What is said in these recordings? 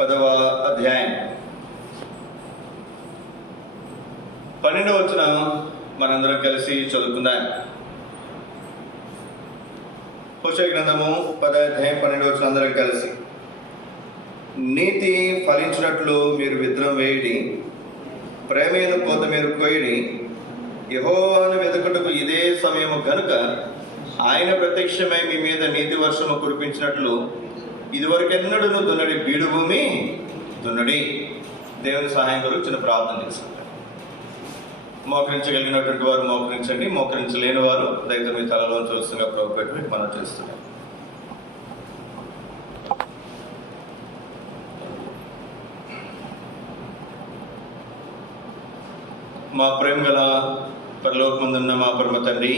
10వ అధ్యాయం 12వ వచనం మనందరం కలిసి చదువుకుందాం. హోషేయ గ్రంథము 10వ అధ్యాయం 12వ వచనం అందరం కలిసి. నీతి ఫలించినట్లు మీరు విత్తనం వేయడి, ప్రేమైన కోత మీరు కోయడి. యెహోవాను వెతుకుటకు ఇదే సమయము గనుక ఆయన ప్రత్యక్షమై మీ మీద నీతి వర్షము కురిపించినట్లు ఇదివరకెన్నడూ దున్నడి బీడు భూమి దున్నడి. దేవుని సహాయం కొరకు చిన్న ప్రార్థన చేసుకుంటాం. మోకరించగలిగినటువంటి వారు మోకరించండి, మోకరించలేని వారు దయతో మీ తలలో చూస్తుండగా ప్రభు పెట్టి మనం చేస్తున్నాం. మా ప్రేమ గల పరలోకమందున్న మా పరమ తండ్రి,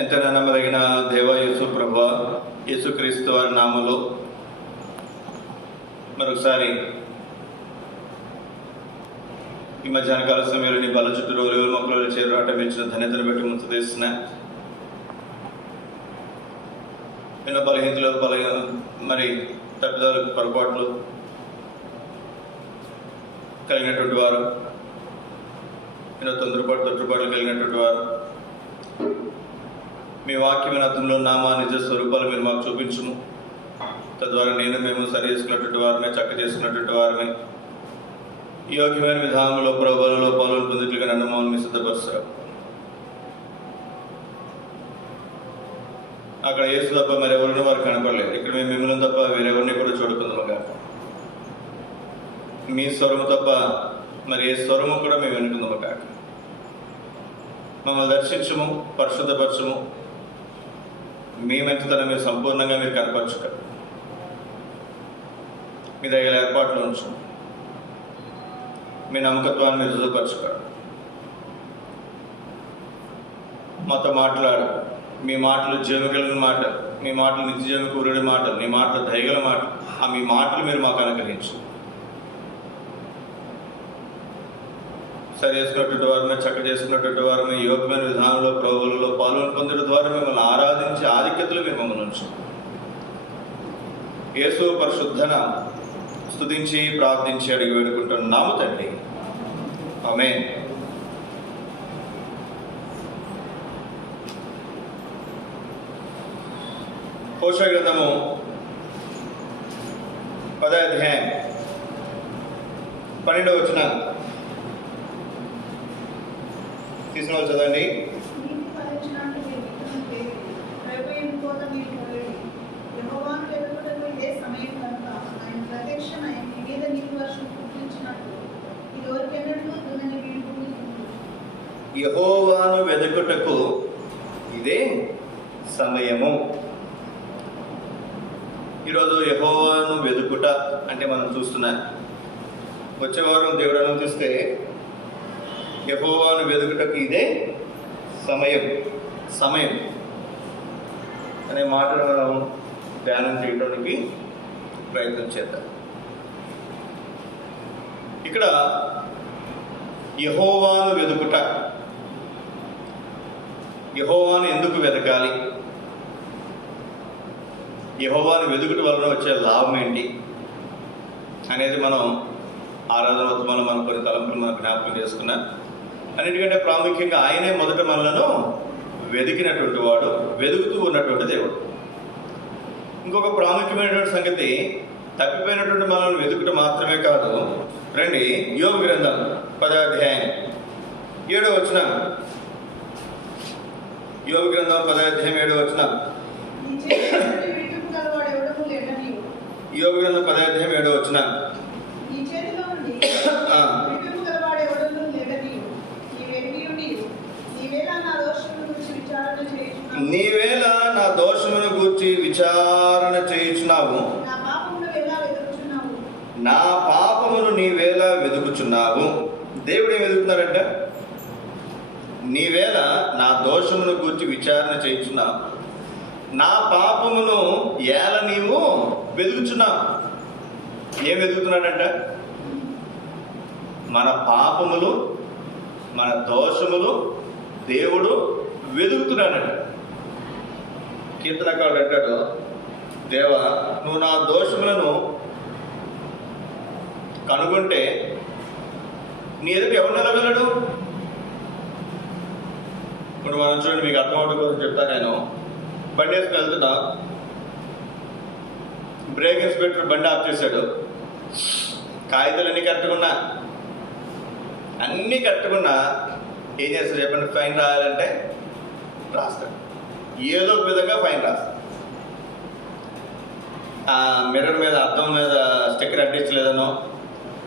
ఎంతైనా నమ్మదగిన దేవ యేసు ప్రభువా, యేసుక్రీస్తు వారి నామములో మరొకసారి ఈ మధ్యాహ్న కాల సమయంలో నీ బల చుట్టూ రోజులు మొక్కలు చేరాటం ఇచ్చిన ధన్యతను బట్టి ముందు తీస్తున్నా. ఎన్నో బలహీనతలు మరి తప్పిదాలు పొరపాట్లు కలిగినటువంటి వారు, ఎన్నో తొందరపాట్లు కలిగినటువంటి వారు, మీ వాక్యమైన అర్థంలో నామా నిజ స్వరూపాలు మీరు మాకు చూపించుము. తద్వారా మేము సరి చేసుకున్నటువంటి వారిని, చక్క చేసుకున్నటువంటి వారిని యోగ్యమైన విధానంలో ప్రభువులలో పాల్గొని పొందిట్లుగా నన్ను మమ్మల్ని సిద్ధపరుస్తారు. అక్కడ యేసు తప్ప మరి ఎవరిని వారు కనపడలేదు. ఇక్కడ మేము మిమ్మల్ని తప్ప వేరెవరిని కూడా చూడుకుందాముగా. మీ స్వరము తప్ప మరి ఏ స్వరము కూడా మేము వినుకుందాము కాక. మమ్మల్ని దర్శించము, పరిశుద్ధపరచము. మీ మంచితనం మీరు సంపూర్ణంగా మీరు కనపరచుక. మీ దగ్గర ఏర్పాట్లు ఉంచు. మీ నమ్మకత్వాన్ని మీరు రుజువుపరచుక. మాతో మాట్లాడు. మీ మాటలు జీవం కలిగిన మాటలు, మీ మాటలు నిత్యజీవం కూరుడి మాటలు, మీ మాటలు దయగల మాటలు. ఆ మీ మాటలు మీరు మాకు అనుగ్రహించు. సరి చేసుకున్నటువంటి వారమే, చక్క చేసుకున్నటువంటి వారమే, యోగ్యమైన విధానంలో ప్రభువులలో పాల్గొని పొందడం ద్వారా మిమ్మల్ని ఆరాధించి ఆధిక్యతలు మేము మమ్మల్ని ఉంచు. యేసు పరిశుద్ధన స్తుతించి ప్రార్థించి అడిగి వేడుకుంటున్నాము తండ్రి, ఆమేన్. హోషేయ గ్రంథము 10వ అధ్యాయం 12వ వచనం తీసిన వాళ్ళు చదవండి. యెహోవాను వెదుకుటకు ఇదే సమయము. ఈరోజు యెహోవాను వెదుకుట అంటే మనం చూస్తున్నాం. వచ్చేవారం దేవుడు అనుమతిస్తే యెహోవాను వెదుకుటకు ఇదే సమయం అనే మాటను మనం ధ్యానం చేయడానికి ప్రయత్నం చేద్దాం. ఇక్కడ యెహోవాను వెదుకుట, యెహోవాను ఎందుకు వెతకాలి, యెహోవాను వెదుకుట వలన వచ్చే లాభం ఏంటి అనేది మనం ఆరాధన ఉత్తమంలో మనం కొన్ని తలంపులు మనం జ్ఞాపకం చేసుకున్నాం. అన్నిటికంటే ప్రాముఖ్యంగా ఆయనే మొదట మనలను వెతికినటువంటి వాడు, వెతుకుతూ ఉన్నటువంటి దేవుడు. ఇంకొక ప్రాముఖ్యమైనటువంటి సంగతి, తప్పిపోయినటువంటి మనల్ని వెతుకుట మాత్రమే కాదు. రండి, యోబు గ్రంథం 10వ అధ్యాయం 7వ వచనం. యోబు గ్రంథం 10వ అధ్యాయం 7వ వచనం. యోబు గ్రంథం 10వ అధ్యాయం 7వ వచనం. నీవేళ నా దోషమును గూర్చి విచారణ చేయుచున్నావు, నా పాపమును నీవేళ వెతుకుచున్నావు. దేవుడు ఏం వెతుకుతున్నాడంట? నీవేళ నా దోషమును గూర్చి విచారణ చేయుచున్నావు, నా పాపమును ఏల నీవు వెతుకుచున్నావు. ఏం వెతుకుతున్నాడంట? మన పాపములు, మన దోషములు దేవుడు వెతుకుతున్నాడంట. కీర్తనకారుడు అంటాడు, దేవా, నువ్వు నా దోషములను కనుగొంటే నీ ఎదుట ఎవరు నిలగలడు? ఇప్పుడు మనం చూడండి, మీకు అర్థమవడం కోసం చెప్తాను. నేను బండి వేసుకుని వెళ్తున్నా, బ్రేక్ ఇన్స్పెక్టర్ బండి ఆఫ్ చేశాడు. కాగితాలు అన్నీ కరెక్ట్గా ఏం చేస్తాడు చెప్పండి? ఫైన్ రాయాలంటే రాస్తాడు, ఏదో ఒక విధంగా ఫైన్ రాస్తాడు. మిర్రర్ మీద, అద్దం మీద స్టిక్కర్ అంటించలేదనో,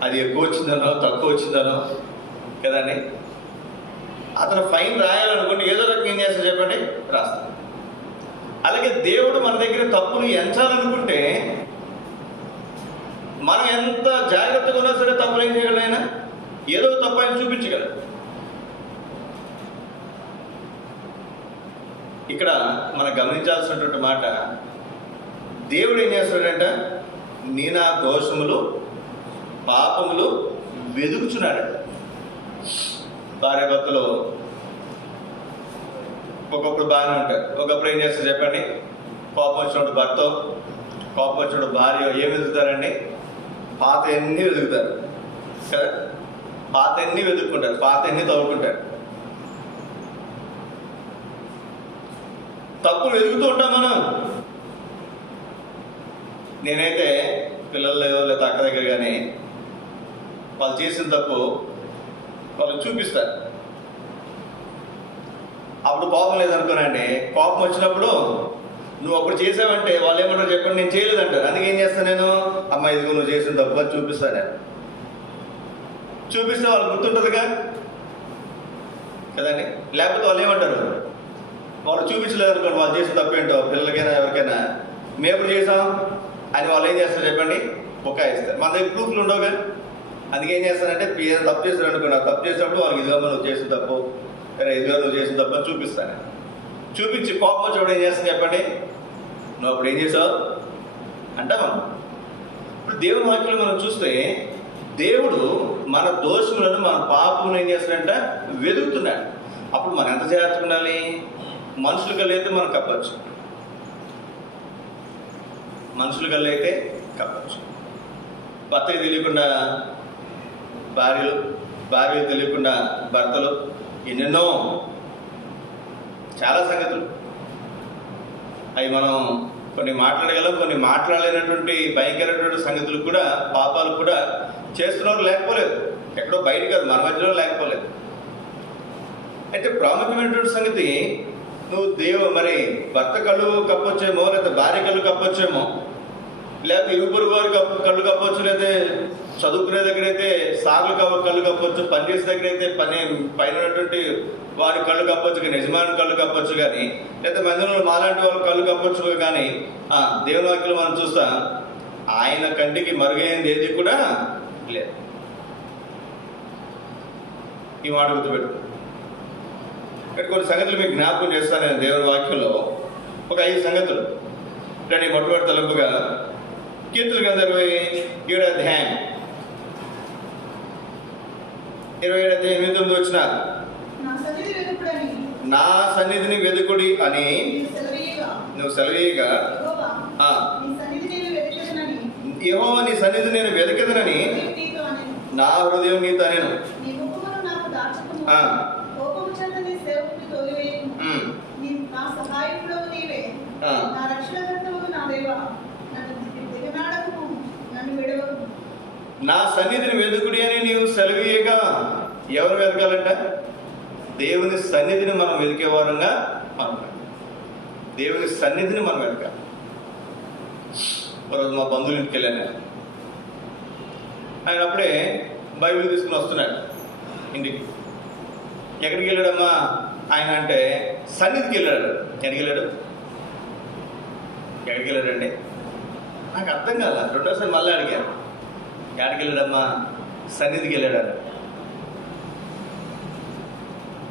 అది ఎక్కువ వచ్చిందనో తక్కువ వచ్చిందనో కదండి. అతను ఫైన్ రాయాలనుకుంటే ఏదో రకంగా ఏం చేస్తాడు చెప్పండి? రాస్తాడు. అలాగే దేవుడు మన దగ్గర తప్పులు ఎంచాలనుకుంటే మనం ఎంత జాగ్రత్తగా ఉన్నా సరే తప్పులు ఏం చేయగలరు? ఆయన ఏదో తప్పు ఆయన చూపించగలరు. ఇక్కడ మనం గమనించాల్సినటువంటి మాట, దేవుడు ఏం చేస్తాడంట? నీ నా దోషములు పాపములు వెదుకుచున్నాడు. భార్యాభర్తలు ఒకప్పుడు బాగానే ఉంటారు, ఒకప్పుడు ఏం చేస్తారు చెప్పండి? కోపం వచ్చినప్పుడు భర్త, కోపం వచ్చినప్పుడు భార్య ఏం వెతుకుతారండి? పాత ఎన్ని వెతుకుతారు కదా, పాత ఎన్ని వెతుక్కుంటారు, పాత ఎన్ని తవ్వుకుంటారు. తప్పులు వెతుకుతూ ఉంటాం మనం. నేనైతే పిల్లలు లేదా అక్క దగ్గర కానీ వాళ్ళు చేసిన తప్పు వాళ్ళకి చూపిస్తారు. అప్పుడు కోపం లేదనుకోనండి, కోపం వచ్చినప్పుడు నువ్వు అప్పుడు చేసావంటే వాళ్ళు ఏమంటారు చెప్పండి? నేను చేయలేదంటారు. అందుకే ఏం చేస్తాను నేను? అమ్మ ఇదిగో నువ్వు చేసిన తప్పు అని చూపిస్తాను. చూపిస్తే వాళ్ళు గుర్తుంటుందిగా కదండి. లేకపోతే వాళ్ళు ఏమంటారు? వాళ్ళు చూపించలేదనుకోండి, వాళ్ళు చేసిన తప్పు ఏంటో పిల్లలకైనా ఎవరికైనా, మేము ఎప్పుడు చేసాం అని వాళ్ళు ఏం చేస్తారు చెప్పండి? బుకాయిస్తారు. మన దగ్గర ప్రూఫ్లు ఉండవు కానీ. అందుకే ఏం చేస్తానంటే ఏదైనా తప్పు చేస్తారు అనుకోండి, తప్పు చేసినప్పుడు వాళ్ళకి ఇదిగో నువ్వు చేసిన తప్పు, ఇదిగో నువ్వు చేసిన తప్పు అని చూపిస్తాను. చూపించి కోపం వచ్చేప్పుడు ఏం చేస్తాను చెప్పండి? నువ్వు అప్పుడు ఏం చేసావు అంటావా? ఇప్పుడు దేవుని వాక్యంలో మనం చూస్తే దేవుడు మన దోషములను, మన పాపములను ఏం చేస్తాడంట? వెతుకుతున్నాడు. అప్పుడు మనం ఎంత జాగ్రత్తగా ఉండాలి? మనుషులు కళ్ళైతే మనం కప్పచ్చు, మనుషులు కళ్ళైతే కప్పచ్చు. భర్తకి తెలియకుండా భార్యలు, భార్యలు తెలియకుండా భర్తలు, ఎన్నెన్నో చాలా సంగతులు. అవి మనం కొన్ని మాట్లాడగలం, కొన్ని మాట్లాడలేనటువంటి భయంకరమైనటువంటి సంగతులు కూడా, పాపాలు కూడా చేస్తున్నవారు లేకపోలేదు. ఎక్కడో బయట కాదు, మన మధ్యలో లేకపోలేదు. అయితే ప్రాముఖ్యమైనటువంటి సంగతి, నువ్వు మరి భర్త కళ్ళు కప్పొచ్చేమో, లేదా భార్య కళ్ళు కప్పొచ్చేమో, లేకపోతే ఇరుపురు వారు కళ్ళు కప్పొచ్చు, లేదా చదువుకునే దగ్గర అయితే సాగులు కళ్ళు కప్పొచ్చు, పనిచేసే దగ్గర అయితే పైన ఉన్నటువంటి వారి కళ్ళు కప్పొచ్చు, కానీ యజమాని కళ్ళు కప్పొచ్చు, కానీ లేదా మందిరంలో మాలాంటి వాళ్ళ కళ్ళు కప్పొచ్చు. కానీ దేవుని వాక్యం మనం చూస్తా, ఆయన కంటికి మరుగైనది ఏది కూడా లేదు. ఈ మాట గుర్తుపెట్టు. ఇక్కడ కొన్ని సంగతులు మీకు జ్ఞాపకం చేస్తాను నేను దేవుని వాక్యంలో. ఒక 5 సంగతులు. కానీ మొట్టమొదటి తలంపుగా కీర్తన గ్రంథం 27వ అధ్యాయం 27 వచ్చిన, నా సన్నిధిని వెదుకుడి అని నువ్వు సెలవీయగా, యెహోవా నీ సన్నిధి నేను వెదకెదనని నా హృదయం నీతో అనేను. నా సన్నిధిని వెదుకుడి అని నీవు సెలవీయగా, ఎవరు వెతకాలంట? దేవుని సన్నిధిని మనం వెతికే వారంగా మనం, దేవుని సన్నిధిని మనం వెతకాలి. ఒకరోజు మా బంధువుల ఇంటికి వెళ్ళాను. ఆయన అప్పుడే బైబిల్ తీసుకుని వస్తున్నాడు ఇంటికి. ఎక్కడికి వెళ్ళాడమ్మా ఆయన అంటే, సన్నిధికి వెళ్ళాడు. ఎక్కడికి వెళ్ళాడండి? నాకు అర్థం కాల. రెండోసారి మళ్ళీ అడిగాను, ఎక్కడికి వెళ్ళాడమ్మా? సన్నిధికి వెళ్ళాడు.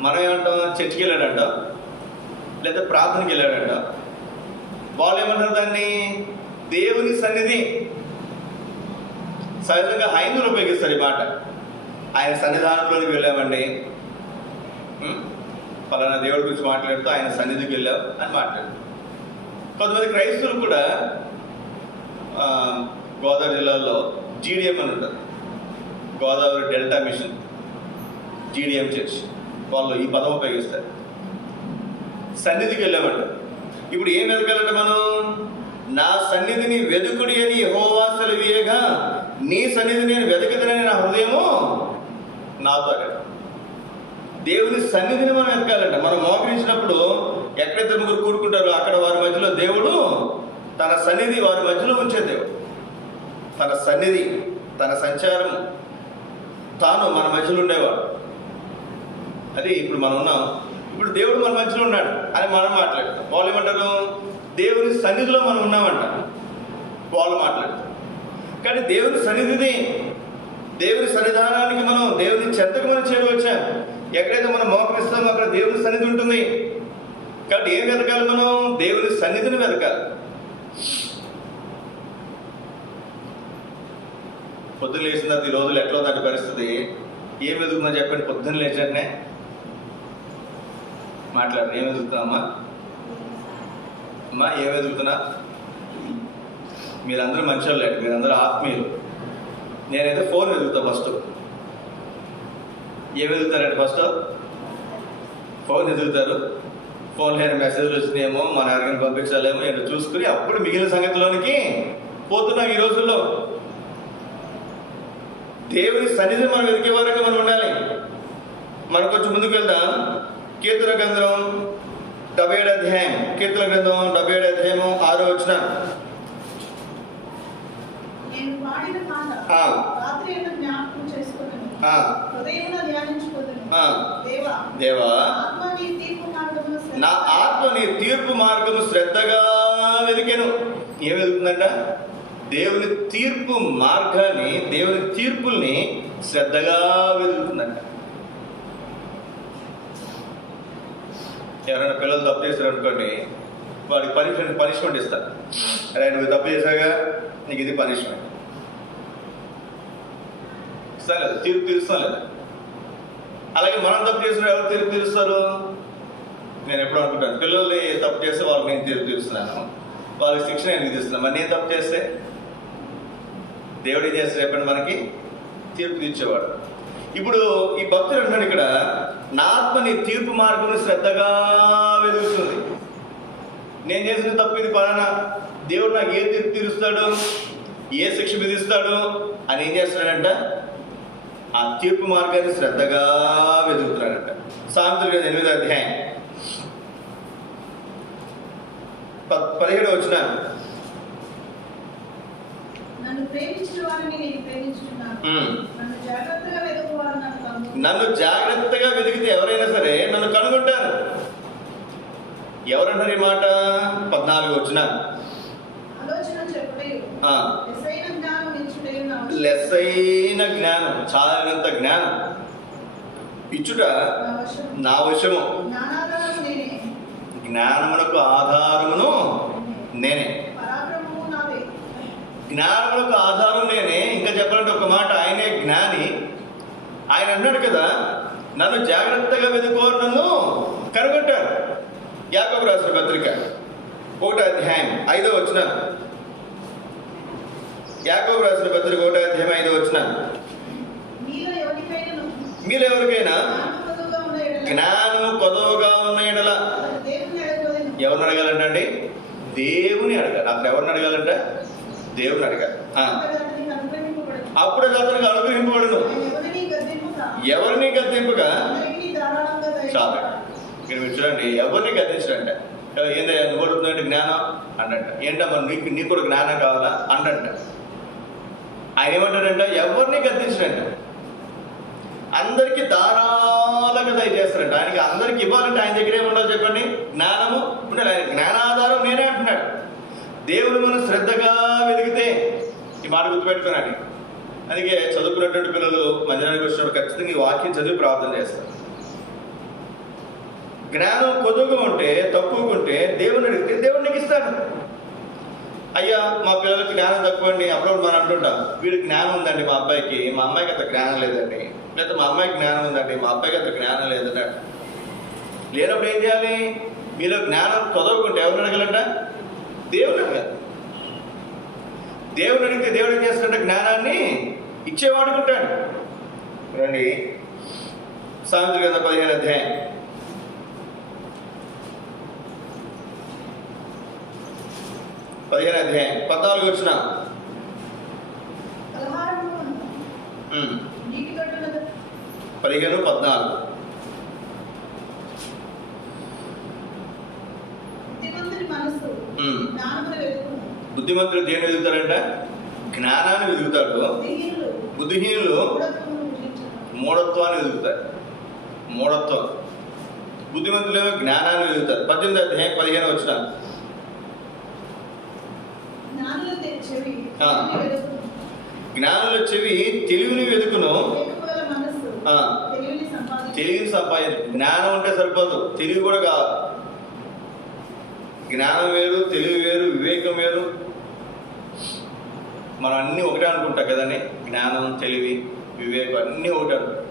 మనం ఏమంటాం? చర్చికి వెళ్ళాడంట, లేదా ప్రార్థనకి వెళ్ళాడంట. వాళ్ళు ఏమంటారు దాన్ని? దేవుని సన్నిధి. సహజంగా హైందువులు ఉపయోగిస్తారు ఈ మాట. ఆయన సన్నిధానంలోకి వెళ్ళామండి, పలానా దేవుడి గురించి మాట్లాడుతూ ఆయన సన్నిధికి వెళ్ళాం అని మాట్లాడు. కొంతమంది క్రైస్తవులు కూడా గోదావరి జిల్లాలో జీడిఎం అని ఉంటుంది, Godavari delta mission, GDM church, వాళ్ళు ఈ పదం ఉపయోగిస్తారు. సన్నిధికి వెళ్ళామంట. ఇప్పుడు ఏం వెతకాలంట మనం? నా సన్నిధిని వెదుకుడి అని యెహోవా సెలవీయగా నీ సన్నిధిని నేను వెతుకుతానని నా హృదయము నాతో అన్నాడు. దేవుని సన్నిధిని మనం వెతకాలంట. మనం మోకరించినప్పుడు ఎక్కడైతే ముగ్గురు కూడుకుంటారో అక్కడ వారి మధ్యలో దేవుడు తన సన్నిధి వారి మధ్యలో ఉంచే దేవుడు. తన సన్నిధి, తన సంచారం, తాను మన మధ్యలో ఉండేవాడు. అది ఇప్పుడు మనం ఉన్నాం. ఇప్పుడు దేవుడు మన మధ్యలో ఉన్నాడు అని మనం మాట్లాడతాం. వాళ్ళు ఏమంటారు? దేవుని సన్నిధిలో మనం ఉన్నామంట వాళ్ళు మాట్లాడతారు. కానీ దేవుని సన్నిధిని, దేవుని సన్నిధానానికి మనం, దేవుని చెంతకు మనం చేరువచ్చాం. ఎక్కడైతే మనం మోకరిస్తామో అక్కడ దేవుని సన్నిధి ఉంటుంది. కాబట్టి ఏం వెతకాలి మనం? దేవుని సన్నిధిని వెతకాలి. పొద్దున్న లేచిన తర్వాత ఈ రోజులు ఎట్లా ఉందంటే పరిస్థితి, ఏం వెతుకుతున్నా చెప్పండి. పొద్దున్న లేచానే మాట్లాడు. ఏం వెతుకుతున్నామ్మా? అమ్మా ఏం వెతుకుతున్నా? మీరందరూ మంచోళ్ళు లేండి, మీరందరూ ఆత్మీయులు. నేనైతే ఫోన్ వెతుకుతా ఫస్ట్. ఏం వెతుకుతారండి? ఫస్ట్ ఫోన్ వెతుకుతారు. ఫోన్లో ఏమైనా మెసేజ్లు వచ్చినాయేమో, మన ఎవరికైనా పంపించాలేమో ఏదో చూసుకుని అప్పుడు మిగిలిన సంగతిలోనికి పోతున్నాం ఈ రోజుల్లో. దేవుని సన్నిధిని మనం వెతికే వరకు మనం ఉండాలి. మనం కొంచెం ముందుకు వెళ్దాం. కీర్తన గ్రంథం 77 అధ్యాయం, కీర్తన గ్రంథం 77 అధ్యాయము 6వ వచనం. దేవా నా ఆత్మ నీ తీర్పు మార్గము శ్రద్ధగా వెతికెను. ఏం వెతుకుతుందంట? దేవుని తీర్పు మార్గాన్ని, దేవుని తీర్పుల్ని శ్రద్ధగా వెతుకుతుందంట. ఎవరైనా పిల్లలు తప్పు చేస్తారు అనుకోండి, వాడికి పనిష్మెంట్ ఇస్తారు. అరే నువ్వు తప్పు చేశాగా, నీకు ఇది పనిష్మెంట్ ఇస్తాం లేదా? తీర్పు తీరుస్తాం లేదా? అలాగే మనం తప్పు చేసిన ఎవరు తీర్పు తీరుస్తారు? నేను ఎప్పుడు అనుకుంటాను, పిల్లల్ని తప్పు చేస్తే వాళ్ళకి నేను తీర్పు తీరుస్తున్నాను, వాళ్ళకి శిక్ష నేను విధిస్తున్నాను. మరి నేను తప్పు చేస్తే దేవుడు ఏం చేస్తాడు చెప్పండి? మనకి తీర్పు తీర్చేవాడు. ఇప్పుడు ఈ భక్తుడు అంటాడు ఇక్కడ, నా ఆత్మ నీ తీర్పు మార్గం శ్రద్ధగా వెలుగుతుంది. నేను చేసిన తప్పు ఇది పలానా, దేవుడు నాకు ఏ తీర్పు తీరుస్తాడు, ఏ శిక్ష విధిస్తాడు అని ఏం చేస్తున్నాడంట? ఆ తీర్పు మార్గాన్ని శ్రద్ధగా వెతుకుతున్నాడంట. సామెతల గ్రంథం 8వ అధ్యాయం 17వ వచనం. నన్ను జాగ్రత్తగా వెతికితే ఎవరైనా సరే నన్ను కనుగొంటారు. ఎవరన్నారు ఈ మాట? 14వ వచనం. లెస్సైన జ్ఞానం, చాలినంత జ్ఞానం ఇచ్చుట నా వశము, జ్ఞానమునకు ఆధారమును నేనే. జ్ఞానములకు ఆధారం నేనే. ఇంకా చెప్పాలంటే ఒక మాట, ఆయనే జ్ఞాని. ఆయన అన్నాడు కదా, నన్ను జాగ్రత్తగా వెతుకోరు, నన్ను కనుగొంటారు. యాకోబు రాసిన పత్రిక 1వ అధ్యాయం 5వ వచనం. యాకోబు రాసిన పత్రిక 1వ అధ్యాయం 5వ వచనం. మీలో ఎవరికైనా జ్ఞానము కొదవగా ఉన్న యెడల ఎవరిని అడగాలంటండి? దేవుని అడగాలి. అప్పుడు ఎవరిని అడగాలంట? దేవుని అడగాలి. అప్పుడు అతనికి అనుగ్రహింపబడును. ఎవరిని గద్దింపుగా చాలు. ఇక్కడ మీరు చూడండి, ఎవరిని గద్దించడంట. ఏంటంటే నువ్వు కొడుతుందంటే జ్ఞానం అంటంట. ఏంటమ్మా నీకు కూడా జ్ఞానం కావాలా అంటంట. ఆయన ఏమంటాడంట? ఎవరిని గద్దించడంట. అందరికీ ధారాళంగా దయచేస్తారంట. ఆయనకి అందరికి ఇవ్వాలంటే ఆయన దగ్గర ఏముండాలి చెప్పండి? జ్ఞానము ఉండాలి. ఆయన జ్ఞానాధారం నేనే అంటున్నాడు. దేవుడు మనం శ్రద్ధగా వెతికితే, ఈ మాట గుర్తుపెట్టుకున్నాను. అందుకే చదువుకున్నటువంటి పిల్లలు మందిరానికి వచ్చినప్పుడు ఖచ్చితంగా ఈ వాక్యం చదివి ప్రార్థన చేస్తారు. జ్ఞానం కొద్దుగా ఉంటే, తక్కువగా ఉంటే దేవుని అడిగితే దేవుడు నీకు ఇస్తాడు. అయ్యా మా పిల్లలకి జ్ఞానం తక్కువ అండి, అప్పుడు మనం అంటుంటాం, వీడికి జ్ఞానం ఉందండి మా అబ్బాయికి, మా అమ్మాయికి అంత జ్ఞానం లేదండి. లేకపోతే మా అమ్మాయికి జ్ఞానం ఉందండి, మా అబ్బాయికి అంత జ్ఞానం లేదన్నట్టు. లేనప్పుడు ఏం చేయాలి? మీలో జ్ఞానం చదవకుంటే ఎవరిని అడగాలంట? దేవుడు అడగాలి. దేవుడు అడిగితే దేవుడు ఏం చేస్తాడంటే జ్ఞానాన్ని ఇచ్చేవాడుకుంటాడు. రండి సామెతల గ్రంథం 15వ అధ్యాయం 14వ వచనం. 15-14. బుద్ధిమంతులు దేని వెతుకుతారంట? జ్ఞానాన్ని వెతుకుతాడు. బుద్ధిహీనులు మూఢత్వాన్ని వెతుకుతారు. మూఢత్వం. బుద్ధిమంతులు జ్ఞానాన్ని వెతుకుతారు. 18వ అధ్యాయం 15వ వచనం. జ్ఞానుల చెవి తెలివిని వెతుకును. తెలివిని సంపాదించు. జ్ఞానం ఉంటే సరిపోదు, తెలివి కూడా కావాలి. జ్ఞానం వేరు, తెలివి వేరు, వివేకం వేరు. మనం అన్నీ ఒకటే అనుకుంటాం కదండి. జ్ఞానం, తెలివి, వివేకం అన్నీ ఒకటే అనుకుంటాం.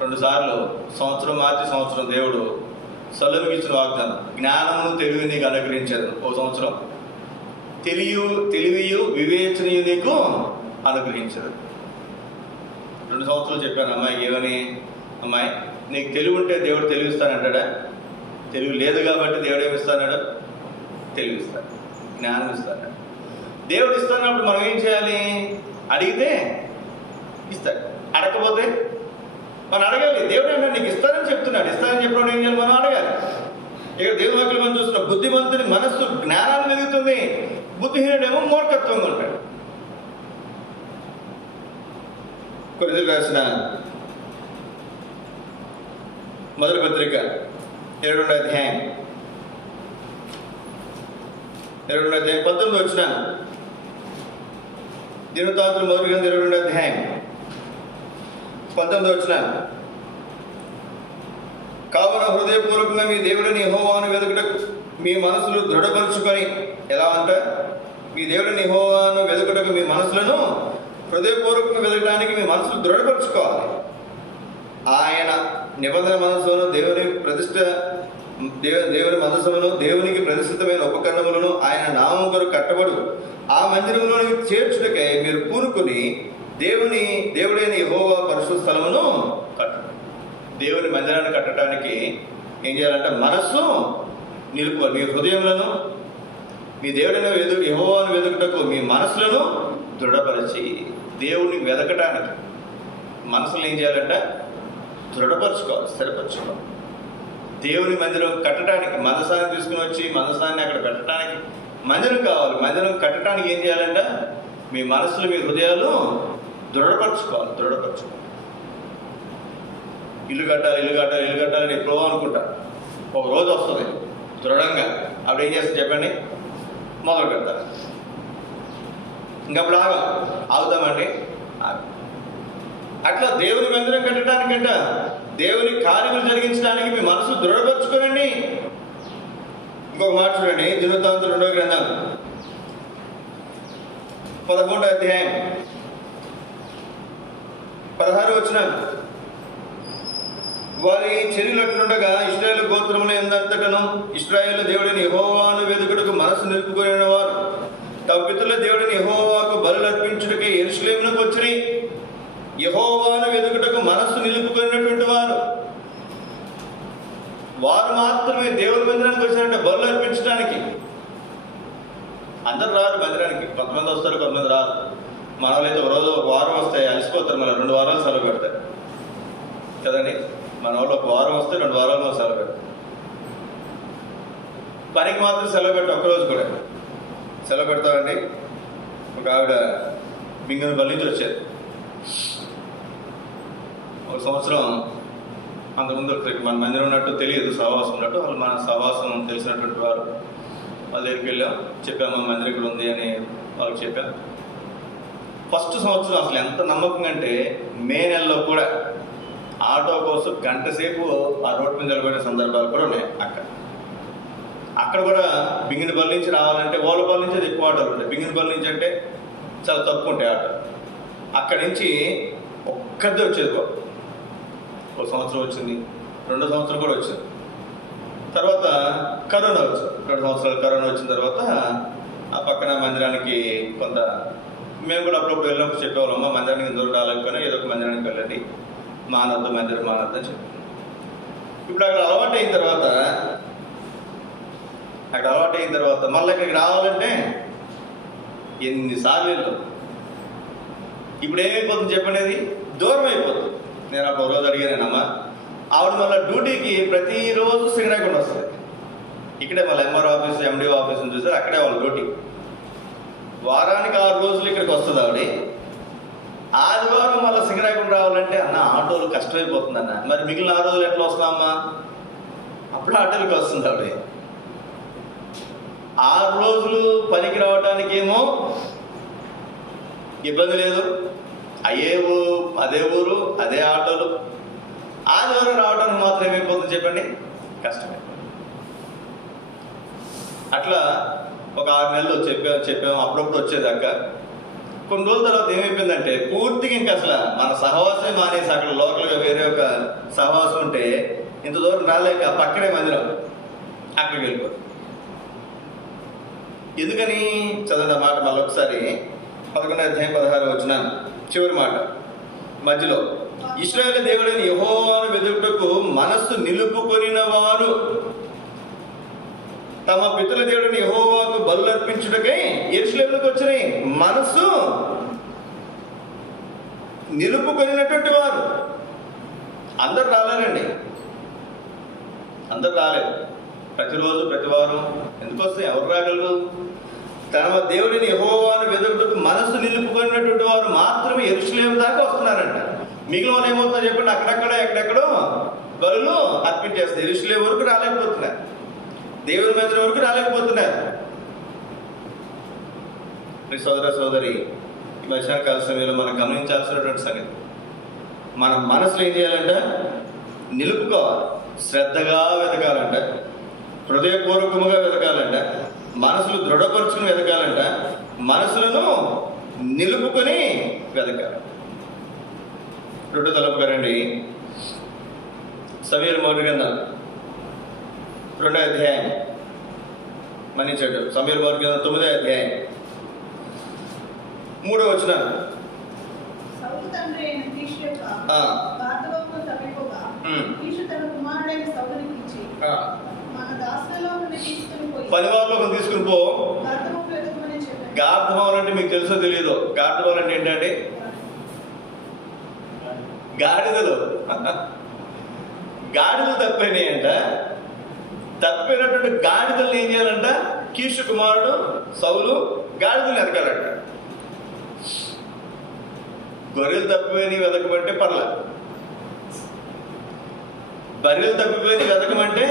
2 సార్లు సంవత్సరం మార్చి సంవత్సరం దేవుడు సొలొమోనుకి ఇచ్చిన వాగ్దానం, జ్ఞానము తెలివి నీకు అనుగ్రహించదు. ఓ సంవత్సరం తెలివియు వివేచనయు నీకు అనుగ్రహించదు. 2 సంవత్సరాలు చెప్పాను అమ్మాయికి. ఏమని? అమ్మాయి, నీకు తెలివి ఉంటే దేవుడు తెలివిస్తానంటాడా? తెలివి లేదు కాబట్టి దేవుడు ఏమిస్తాడు? తెలివిస్తాడు, జ్ఞానం ఇస్తాడు. దేవుడు ఇస్తున్నప్పుడు మనం ఏం చేయాలి? అడిగితే ఇస్తాడు, అడగకపోతే మనం అడగాలి. దేవుడు ఏమన్నా నీకు ఇస్తానని చెప్తున్నాడు. ఇస్తానని చెప్పినప్పుడు ఏం చేయాలి? మనం అడగాలి. ఇక్కడ దేవుని వాక్యం మనం చూస్తున్నాం. బుద్ధిమంతుని మనస్సు జ్ఞానాన్ని వెతుకుతుంది, బుద్ధిహీనుడేమో మూర్ఖత్వంగా ఉంటాడు. కొరింథీయులకు రాసిన మొదటి పత్రిక 22వ అధ్యాయం 19వ వచనం. దినవృత్తాంతముల మొదటి గ్రంథం 22వ అధ్యాయం 19వ వచనం. కావున హృదయపూర్వకంగా మీ దేవుడిని యెహోవాను వెతుకుటకు మీ మనసులు దృఢపరుచుకొని. ఎలా అంట? మీ దేవుడిని యెహోవాను వెతుకుటకు మీ మనసులను హృదయపూర్వకంగా వెతకడానికి మీ మనసులు దృఢపరుచుకోవాలి. ఆయన నిబంధన మనసును దేవుని మనసులను దేవునికి ప్రతిష్ఠితమైన ఉపకరణములను ఆయన నామము కొరకు కట్టబడు ఆ మందిరంలోనికి చేర్చుటకై మీరు కూనుకుని దేవుడైన యెహోవా పరిశుద్ధ స్థలమును కట్టండి. దేవుని మందిరాన్ని కట్టడానికి ఏం చేయాలంటే మనస్సు నిలుపుకోవాలి. మీ హృదయములను మీ దేవుడైన యెహోవాను వెతుకుటకు మీ మనసులను దృఢపరిచి దేవుని వెతకటానికి మనసులు ఏం చేయాలంటే దృఢపరచుకోవాలి, స్థిరపరచుకోవాలి. దేవుని మందిరం కట్టడానికి మందసాన్ని తీసుకుని వచ్చి మందసాన్ని అక్కడ పెట్టడానికి మందిరం కావాలి. మందిరం కట్టడానికి ఏం చేయాలంటే మీ మనసులు మీ హృదయాలు దృఢపరచుకోవాలి. ఇల్లు కట్టాలని ఎప్పుడో అనుకుంటా. ఒక రోజు వస్తుంది దృఢంగా. అప్పుడు ఏం చేస్తుంది చెప్పండి? మొదలు పెడతారు. ఇంకప్పుడు ఆగుతామండి. అట్లా దేవుని మందిరం కట్టడానికంట, దేవుని కార్యములు జరిగించడానికి మీ మనసు దృఢపరచుకోనండి. ఇంకొక మాట చూడండి. దినవృత్తాంతముల 2వ గ్రంథం 11వ అధ్యాయం 16వ వచనం. వారి చర్యలట్లుండగా ఇశ్రాయేలు గోత్రముల యందంతటను ఇశ్రాయేలు దేవుడిని యెహోవాను వెతుకుటకు మనసు నిలుపుకొనిన వారు తమ పితరుల దేవుడిని యెహోవాకు బలులు అర్పించుటకై యెరూషలేమునకు వచ్చిరి. యెహోవాను వెతుకుటకు మనస్సు నిలుపుకున్నటువంటి వారు మాత్రమే దేవుని మందిరానికి వచ్చారంటే బలులు అర్పించడానికి. అందరు రారు మందిరానికి. కొంతమంది వస్తారు, కొంతమంది రారు. మన వాళ్ళైతే ఒక రోజు ఒక వారం వస్తాయి, అలసిపోతారు, మళ్ళీ 2 వారాలు సెలవు పెడతారు కదండి. మన వాళ్ళు ఒక వారం వస్తే 2 వారాలు సెలవు పెడతారు. పనికి మాత్రం సెలవు పెట్టి ఒక్కరోజు కూడా సెలవు పెడతామండి. ఒక ఆవిడ బింగనపల్లి నుంచి వచ్చారు. ఒక సంవత్సరం అంతకుముందు మన మందిరం ఉన్నట్టు తెలియదు, సహవాసం ఉన్నట్టు. వాళ్ళు మన సహవాసం తెలిసినటువంటి వారు. వాళ్ళ దగ్గరికి వెళ్ళాం, చెప్పాము మన మందిరం ఇక్కడ ఉంది అని వాళ్ళకి చెప్పాం. ఫస్ట్ సంవత్సరం అసలు ఎంత నమ్మకంగా అంటే మే నెలలో కూడా ఆటో కోసం గంట సేపు ఆ రోడ్డు మీద నిలబడిన సందర్భాలు కూడా ఉన్నాయి. అక్కడ కూడా బింగినపల్లి నుంచి రావాలంటే ఓలపల్లి నుంచి అది ఎక్కువ ఆటోలు ఉంటాయి. బింగినపల్లి నుంచి అంటే చాలా తక్కువ ఉంటాయి ఆటో. అక్కడి నుంచి ఒక్కదే వచ్చేది. ఒక సంవత్సరం వచ్చింది, 2వ సంవత్సరం కూడా వచ్చింది. తర్వాత కరోనా వచ్చింది. 2 సంవత్సరాలు కరోనా వచ్చిన తర్వాత ఆ పక్కన మందిరానికి కొంత మేము కూడా అప్పుడప్పుడు వెళ్ళినప్పుడు చెప్పేవాళ్ళమ్మ, మందిరానికి దూరం రాలేకపోయినా ఏదో ఒక మందిరానికి వెళ్ళండి, మానవద్దు మందిరం మానవద్దు అని చెప్పి. ఇప్పుడు అక్కడ అలవాటు అయిన తర్వాత మళ్ళీ ఇక్కడికి రావాలంటే ఎన్నిసార్లు వెళ్ళు. ఇప్పుడు ఏమైపోతుంది చెప్పనేది, దూరం అయిపోతుంది. నేను ఒక రోజు అడిగానేనమ్మా, ఆవిడ మళ్ళీ డ్యూటీకి ప్రతిరోజు శ్రీకాకుళం వస్తుంది. ఇక్కడే మళ్ళీ ఎంఆర్ ఆఫీస్, ఎండిఓ ఆఫీస్ చూసారు, అక్కడే వాళ్ళ డ్యూటీ. వారానికి 6 రోజులు ఇక్కడికి వస్తుంది ఆవిడ. ఆదివారం మళ్ళీ శ్రీకాకుళం రావాలంటే అన్న ఆటోలు కష్టమైపోతుంది అన్న. మరి మిగిలిన 6 రోజులు ఎట్లా వస్తామమ్మా? అప్పుడు ఆటోలకి వస్తుంది ఆవిడ. 6 రోజులు పనికి రావడానికి ఏమో ఇబ్బంది లేదు, అదే ఊరు అదే ఆటోలు. ఆదివారం రావడానికి మాత్రం ఏమైపోతుంది చెప్పండి, కష్టమే. అట్లా ఒక 6 నెలలు చెప్పాము. అప్పుడప్పుడు వచ్చేదాకా కొన్ని రోజుల తర్వాత ఏమైపోయిందంటే పూర్తిగా ఇంకా అసలు మన సహవాసం మానేసి అక్కడ లోకల్గా వేరే ఒక సహవాసం ఉంటే ఇంత దూరం రాలేక పక్కనే మందిరం, అక్కడికి వెళ్ళిపోతుంది. ఎందుకని చదవండి మాట మళ్ళీ ఒకసారి. 11వ అధ్యాయం 16వ వచనం చివరి మాట మధ్యలో, ఇశ్రాయేలు దేవుడైన యెహోవాను వెదుకుటకు మనస్సు నిలుపుకొనిన వారు తమ పితరుల దేవుడైన యెహోవాకు బలులు అర్పించుటకై యెరూషలేముకు వచ్చినాయి. మనస్సు నిలుపుకొనినటువంటి వారు. అందరు రాలేరండి, అందరు రాలేదు. ప్రతిరోజు ప్రతి వారం ఎందుకు వస్తాయి? ఎవరు రాగలరు? తమ దేవుడిని యెహోవాను వెదుకుటకు మనస్సు నిలుపుకొనినటువంటి వారు మాత్రమే యెరూషలేము దాకా వస్తున్నారంట. మిగిలిన వాళ్ళు ఏమవుతుందో చెప్పండి, అక్కడక్కడ ఎక్కడెక్కడో బలులు అర్పించేస్తారు. యెరూషలేము వరకు రాలేకపోతున్నారు, దేవుని మందిరం వరకు రాలేకపోతున్నారు. మీ సోదర సోదరి, ఈ వర్షాకాల సమయంలో మనం గమనించాల్సినటువంటి సంగతి, మన మనసులో ఏం చేయాలంట? నిలుపుకోవాలి, శ్రద్ధగా వెతకాలంట, హృదయపూర్వకముగా వెతకాలంట, మనసులు దృఢపరుచుకుని వెతకాలంట, మనసులను నిలుపుకొని వెతకాలి. 2 తలుపుగారండి సమూయేలు మొదటి గ్రంథం 2వ అధ్యాయం మన్నించాడు. సమూయేలు మొదటి గ్రంథం 9వ అధ్యాయం 3వ వచనం. పనివాళ్ళలోకి తీసుకుని పో. గార్ధమౌలు అంటే మీకు తెలుసో తెలియదు. గార్ధమౌలు అంటే ఏంటంటే గాడిదలు. గాడిదలు తప్పినాయి అంట. తప్పినటువంటి గాడిదలను ఏం చేయాలంట? కీషు కుమారుడు సౌలు గాడిదలు ఎదగాలంట. గొర్రెలు తప్పిపోయి వెతకమంటే పర్ల, బర్రెలు తప్పిపోయి వెతకమంటే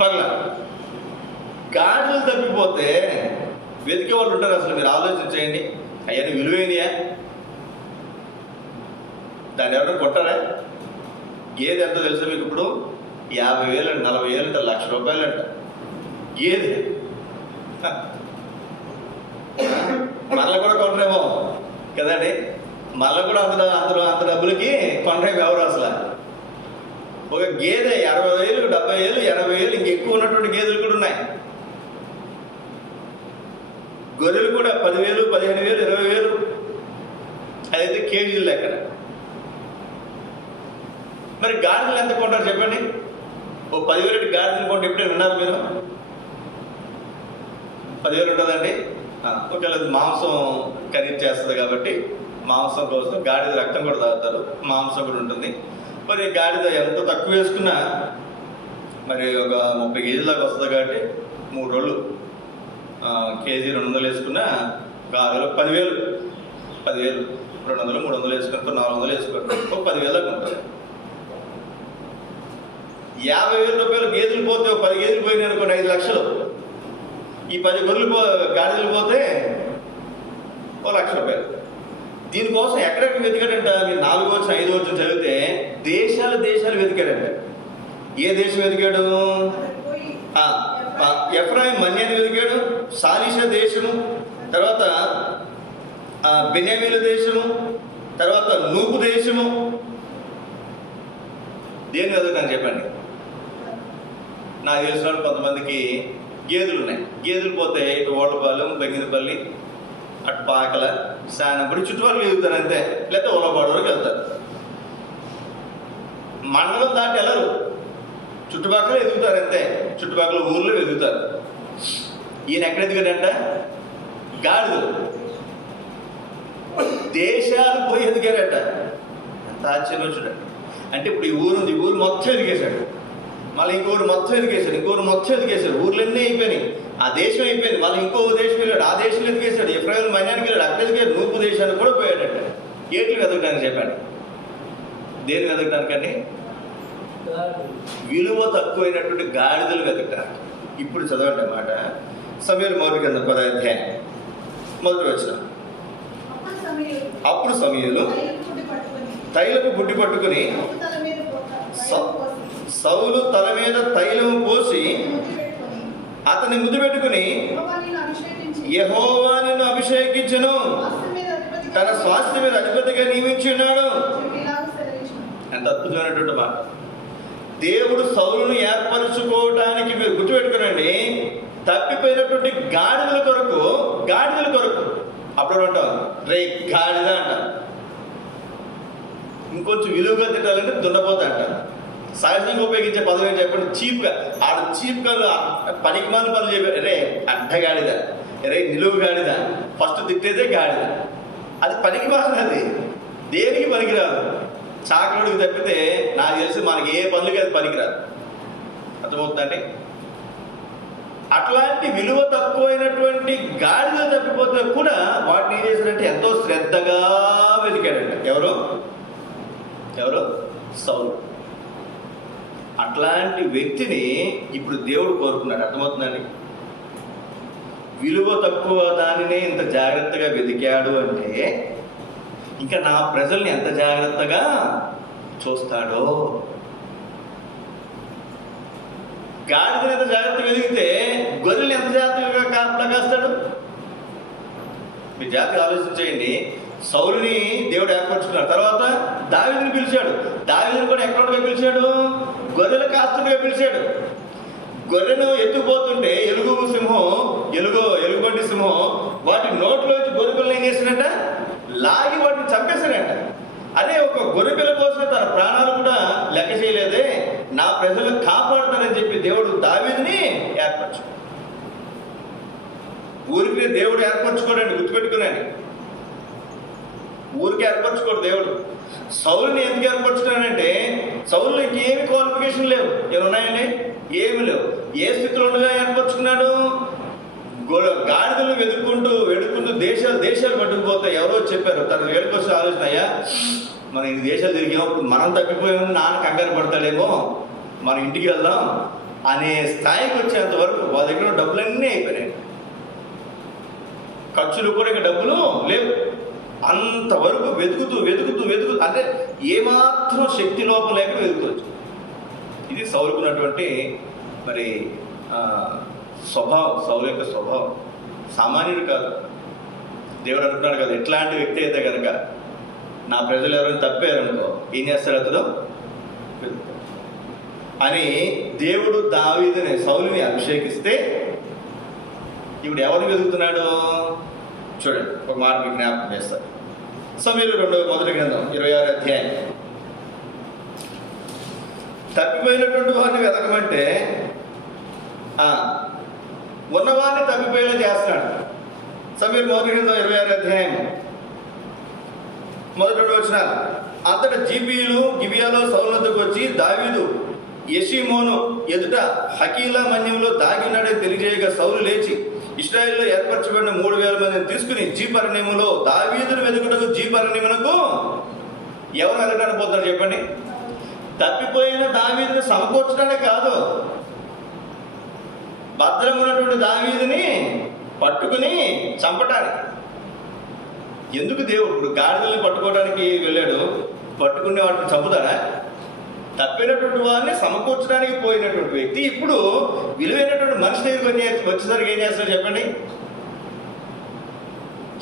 పర్ల, గాడిదలు తప్పిపోతే వెతికే వాళ్ళు ఉంటారు. అసలు మీరు ఆలోచించేయండి, అవన్నీ విలువైనయా? దాన్ని ఎవరైనా కొట్టారా? గేదె ఎంతో తెలుసా మీకు? ఇప్పుడు 50,000 అంట, 40,000 అంట, ₹1,00,000 అంట గేదె. మనల్ని కూడా కొనరేమో కదండి, మళ్ళీ కూడా అంత డబ్బులకి కొనరేమో ఎవరు అసలు. ఒక గేదె 60,000, 70,000, 80,000 ఇంకెక్కువ ఉన్నటువంటి గేదెలు కూడా ఉన్నాయి. గొర్రెలు కూడా 10,000, 15,000, 20,000. అదైతే కేజీలు లెక్కన. మరి గాడిదలు ఎంత కొంటారు చెప్పండి? ఓ 10,000 గాడిదలు కొంటే ఎప్పుడైనా విన్నారు మీరు? 10,000 ఉంటుందండి. ఒకవేళ మాంసం ఖరీదు చేస్తుంది కాబట్టి మాంసం కోసం గాడిద రక్తం కూడా తాగుతారు, మాంసం కూడా ఉంటుంది. మరి గాడిద ఎంత తక్కువ వేసుకున్నా మరి ఒక 30 కేజీల దాకా వస్తుంది కాబట్టి 3 రోజులు కేజీ 200 వేసుకున్నా 10,000, 200, 300 వేసుకుంటూ 400 వేసుకుంటారు, ఒక 10,000 దాకా ఉంటుంది. 50,000 రూపాయలు గేదెలు పోతే, 10 గేదెలు పోయినాయి అనుకోండి, 5 లక్షలు. ఈ 10 గొర్రెలు గాడిదలు పోతే ₹1,00,000. దీనికోసం ఎక్కడెక్కడ వెతికాడంట? మీరు 4వ వచనం 5వ వచనం చదివితే దేశాలు వెతికాడంట. ఏ దేశం వెతికాడు? ఎఫ్రాయిం మన్యాన్ని వెతికాడు, సాలిషా దేశము, తర్వాత బెన్యామీను దేశము, తర్వాత నూపు దేశము. దేని వెతకని చెప్పండి? నాకు తెలిసిన వాళ్ళు కొంతమందికి గేదెలు ఉన్నాయి. గేదెలు పోతే ఇటు ఓళ్ళపాలెం, బెంగినపల్లి, అటు పాకల, శానంపూడి చుట్టుపక్కల ఎదుగుతారు అంతే, లేకపోతే ఓలపాడు వరకు వెళ్తారు. మండలం దాటి వెళ్ళరు, చుట్టుపక్కల ఎదుగుతారు అంతే, చుట్టుపక్కల ఊర్లో ఎదుగుతారు. ఈయన ఎక్కడ ఎదిగాడంట? గాడిదలు. దేశాలు పోయి ఎదిగారట. ఎంత ఆశ్చర్యం చూడండి. అంటే ఇప్పుడు ఈ ఊరు ఉంది, ఈ ఊరు మొత్తం ఎదిగేశాడు, మళ్ళీ ఇంకోరు మొత్తం ఎదిగేశాడు, ఇంకోరు మొత్తం ఎదిగేశాడు, ఊర్లన్నీ అయిపోయినాయి, ఆ దేశం అయిపోయింది, మళ్ళీ ఇంకో దేశం వెళ్ళాడు, ఆ దేశంలో ఎదిగేశాడు, ఎఫ్రాయిం మైనానికి వెళ్ళాడు, అక్కడ ఎదిగాడు, నూపు దేశానికి కూడా పోయాడట. ఏట్లు వెతకడానికి చెప్పండి, దేన్ని వెతకడానికండి? విలువ తక్కువైనటువంటి గాడిదలు వెతకడానికి. ఇప్పుడు చదవండి అన్నమాట. సమూయేలు మొదటి గ్రంథం 10వ అధ్యాయం మొదటి వచనం. అప్పుడు సమూయేలు తైలపు బుడ్డి పట్టుకుని సౌలు తల మీద తైలము పోసి అతన్ని ముద్దు పెట్టుకుని, యెహోవా నిన్ను అభిషేకించును, తన స్వాస్థ్యం మీద అధిపతిగా నియమించి ఉన్నాడు. ఎంత అద్భుతమైనటువంటి మాట. దేవుడు సౌలును ఏర్పరచుకోవడానికి, మీరు గుర్తుపెట్టుకునండి, తప్పిపోయినటువంటి గాడిదల కొరకు అప్పుడు అంటాం రే గాడిద అంటారు. ఇంకొంచెం విలువగా తిట్టాలంటే దున్నపోతా అంటారు. సహజంగా ఉపయోగించే పదవి ఏం చెప్పండి? చీప్గా. ఆడు చీప్గా పనికి మాల పనులు చెప్పారు. రే అడ్డగాడిద, రే నిలువు గాడిద, ఫస్ట్ తిట్టేదే గాడిద. అది పనికి మాల, అది దేనికి పనికిరాదు. చాకలుడికి తప్పితే నాకు తెలిసి మనకి ఏ పనులకి అది పనికిరాదు. అర్థమవుతుందండి? అట్లాంటి విలువ తక్కువైనటువంటి గాడిదలు తప్పిపోతే కూడా వాటిని ఏం చేశారంటే ఎంతో శ్రద్ధగా వెతికాడంట. ఎవరు? సౌలు. అట్లాంటి వ్యక్తిని ఇప్పుడు దేవుడు కోరుకున్నాడు. అర్థమవుతుందండి? విలువ తక్కువ దానినే ఇంత జాగ్రత్తగా వెతికాడు అంటే ఇంకా నా ప్రజల్ని ఎంత జాగ్రత్తగా చూస్తాడో. గాడిదలు ఎంత జాగ్రత్తగా వెతికితే గొర్రెలు ఎంత జాగ్రత్తగా కాస్తాడు. మీ జాగ్రత్తగా ఆలోచించేయండి. సౌలుని దేవుడు ఏర్పరచుకున్నాడు, తర్వాత దావీదుని పిలిచాడు. దావీదుని కూడా ఎక్కడగా పిలిచాడు? గొర్రెల కాస్తుడిగా పిలిచాడు. గొర్రెను ఎత్తుకుపోతుంటే ఎలుగుబంటి సింహం వాటి నోట్లోంచి గొర్రె పిల్లలు ఏం చేశాడంట? లాగి వాటిని చంపేశాడంట. అదే ఒక గొర్రె పిల్ల కోసం తన ప్రాణాలు కూడా లెక్క చేయలేదే, నా ప్రజలను కాపాడుతానని చెప్పి దేవుడు దావీదుని ఏర్పరచుకున్నాడు. ఊరికి దేవుడు ఏర్పరచుకోడండి, గుర్తుపెట్టుకున్నాను. ఊరికి ఏర్పరచుకోడు దేవుడు. సౌలుని ఎందుకు ఏర్పరచుకున్నాడంటే సౌలులో ఇంకేమి క్వాలిఫికేషన్ లేవు. ఏమున్నాయండి? ఏమి లేవు. ఏ స్థితిలో ఉండగా ఏర్పరచుకున్నాడు? గాడిదలు వెడుకుంటూ దేశాలు పట్టుకుపోతే ఎవరో చెప్పారు. తన వేడుకొచ్చి ఆలోచన, అయ్యా మనం ఇన్ని దేశాలు తిరిగినప్పుడు మనం తప్పిపోయామో, నాన్న కంగారు పడతాడేమో, మనం ఇంటికి వెళ్దాం అనే స్థాయికి వచ్చేంత వరకు వాళ్ళ దగ్గర డబ్బులన్నీ అయిపోయినాయి. ఖర్చులు కూడా ఇంకా డబ్బులు లేవు. అంతవరకు వెతుకుతూ అంటే ఏమాత్రం శక్తి లోపం లేక వెతుకోవచ్చు. ఇది సౌలుకున్నటువంటి మరి స్వభావం. సౌలు యొక్క స్వభావం సామాన్యుడు కాదు. దేవుడు అంటున్నాడు కదా, ఎట్లాంటి వ్యక్తి అయితే కనుక నా ప్రజలు ఎవరైనా తప్పారనుకో ఏం చేస్తాడు అతను? అని దేవుడు దావీదుని సౌలుని అభిషేకిస్తే ఇప్పుడు ఎవరిని వెతుకుతున్నాడు చూడండి. ఒక మాట మీకు జ్ఞాపకం చేస్తారు. సమూయేలు మొదటి గ్రంథం 26వ అధ్యాయం. తప్పిపోయినటువంటి వారిని వెతకమంటే ఉన్నవారిని తప్పిపోయేలా చేస్తున్నాడు. సమూయేలు మొదటి గ్రంథం 26వ అధ్యాయం మొదటి వచనాలు. అంతటా జీబీయులు గిబియాలో సౌలు వద్దకు వచ్చి, దావీదు యెషీమోను ఎదుట హకీలా మన్యంలో దాగి ఉన్నాడని తెలియజేయగా సౌలు లేచి ఇశ్రాయేల్లో ఏర్పరచబడిన 3000 మందిని తీసుకుని జీపరణ్యములో దావీదును వెతుకుటకు జీపరణ్యమునకు ఎవరు వెళ్ళడానికి పోతారు చెప్పండి? తప్పిపోయిన దావీదుని సమకూర్చడానికి కాదు, భద్రమున్నటువంటి దావీదుని పట్టుకుని చంపటానికి. ఎందుకు దేవుడు గాడిదల్ని పట్టుకోవడానికి వెళ్ళాడు? పట్టుకునే వాటిని చంపుతాడా? తప్పినటువంటి వారిని సమకూర్చడానికి పోయినటువంటి వ్యక్తి ఇప్పుడు విలువైనటువంటి మనిషి దగ్గరికి వచ్చేసరికి ఏం చేస్తాడు చెప్పండి?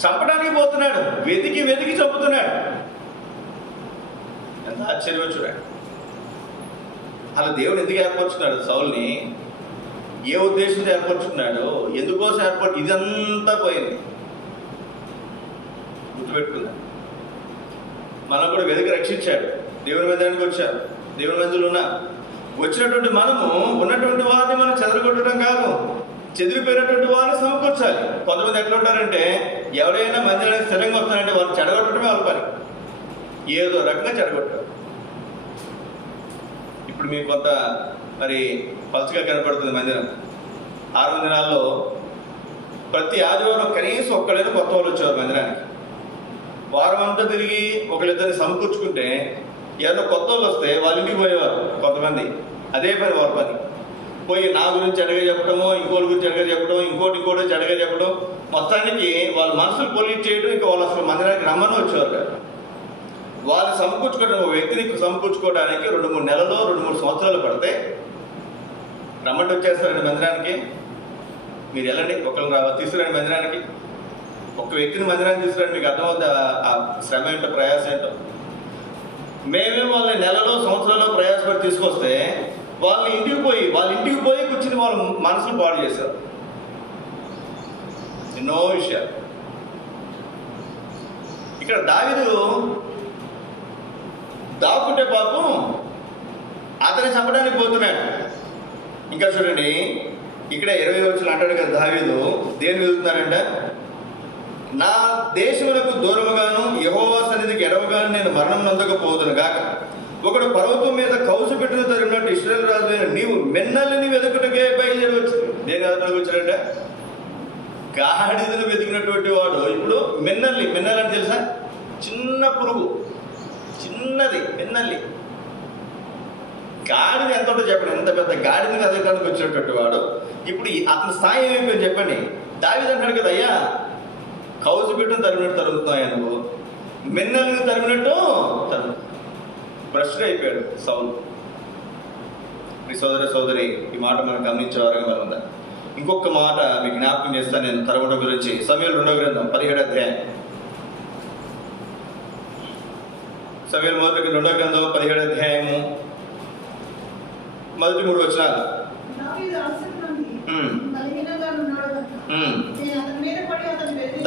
చంపడానికి పోతున్నాడు. వెతికి చంపుతున్నాడు. ఎంత ఆశ్చర్యం చూడండి. అలా దేవుడు ఎందుకు ఏర్పరుచున్నాడు సౌల్ని? ఏ ఉద్దేశంతో ఏర్పరచుకున్నాడో, ఎందుకోసం ఇదంతా పోయింది. గుర్తుపెట్టుకుందాం. మనం కూడా వెతికి రక్షించాడు. దేవుని మందిరానికి వచ్చారు, దేవుని మందిలో ఉన్నా వచ్చినటువంటి మనము ఉన్నటువంటి వారిని మనం చెదరగొట్టడం కాదు, చెదిరిపోయినటువంటి వారిని సమకూర్చాలి. కొంతమంది ఎట్లా ఉంటారంటే, ఎవరైనా మందిరానికి స్థిరంగా వస్తారంటే వాళ్ళు చెడగొట్టడమే వాళ్ళ పని, ఏదో రకంగా చెడగొట్టారు. ఇప్పుడు మీకు కొంత మరి పలుచగా కనపడుతుంది మందిరం. 6 దినాల్లో ప్రతి ఆదివారం కనీసం ఒక్కడైనా కొత్త వాళ్ళు వచ్చేవారు మందిరానికి. వారం అంతా తిరిగి ఒకళ్ళిద్దరిని సమకూర్చుకుంటే ఏదైనా కొత్త వాళ్ళు వస్తే వాళ్ళ ఇంటికి పోయేవారు కొంతమంది. అదే పని వారి పని. పోయి నా గురించి అడగా చెప్పడమో, ఇంకోటి గురించి అడగా చెప్పడం, ఇంకోటి అడగా చెప్పడం, మొత్తానికి వాళ్ళ మనసులు పొల్యూట్ చేయడం. ఇంకా వాళ్ళు అసలు మందిరానికి రమ్మని వచ్చేవారు కాదు. వాళ్ళు సమకూర్చుకోవడం, ఒక వ్యక్తిని సమకూర్చుకోవడానికి 2-3 నెలలు 2-3 సంవత్సరాలు పడితే రమ్మంటే వచ్చేస్తారండి మందిరానికి. మీరు వెళ్ళండి, ఒకరిని తీసుకురండి మందిరానికి, ఒక వ్యక్తిని మందిరానికి తీసుకురండి, మీకు అర్థమవుతుంది ఆ శ్రమ ఏంటో, ప్రయాసం ఏంటో. మేమే వాళ్ళని నెలలో సంవత్సరాల్లో ప్రయాసపడి తీసుకొస్తే వాళ్ళ ఇంటికి పోయి కూర్చుని వాళ్ళ మనసును పాడు చేశారు. ఎన్నో విషయాలు. ఇక్కడ దావీదు దాక్కుంటే పాపం అతన్ని చంపడానికి పోతున్నాడు. ఇంకా చూడండి, ఇక్కడ 20 వచ్చిన అంటాడు కదా దావీదు, దేని వెళ్తున్నాడంట, నా దేశములకు దూరముగాను యెహోవా సన్నిధికి ఎడవగాను నేను మరణం నొందకపోదును గాక. ఒకడు పర్వతం మీద కౌసు పెట్టును తరిగినట్టు ఇశ్రాయేలు రాజులైన నీవు మిన్నల్ని వెతుకుటకే బయలుదేరి వచ్చింది. దేని వెతకడానికి వచ్చాడంట, గాడిదను వెతికినటువంటి వాడు ఇప్పుడు మిన్నల్ని అని తెలుసా, చిన్న పురుగు, చిన్నది మిన్నల్లి. గాడిద ఎంత ఉంటుందో చెప్పండి, ఎంత పెద్ద గాడిదని వెతకడానికి వచ్చినటువంటి వాడు ఇప్పుడు అతని స్థాయి ఏమైపోయింది చెప్పండి. దావీదు అంటాడు కదా, అయ్యా కౌసు పెట్టును తరిగినట్టు తరుగుతున్నాయా, నువ్వు మిన్నల్ని తరిగినట్టు తరుగు. భ్రష్టుడు అయిపోయాడు సౌలు. మీ సోదరి ఈ మాట మనం గమనించే వారంగా ఉందా. ఇంకొక మాట మీకు జ్ఞాపకం చేస్తాను నేను తరగడం గురించి. సమూయేలు 2వ గ్రంథం 17వ అధ్యాయం. సమూయేలు 2వ గ్రంథం 17వ అధ్యాయము మొదటి 3 వచనాలు.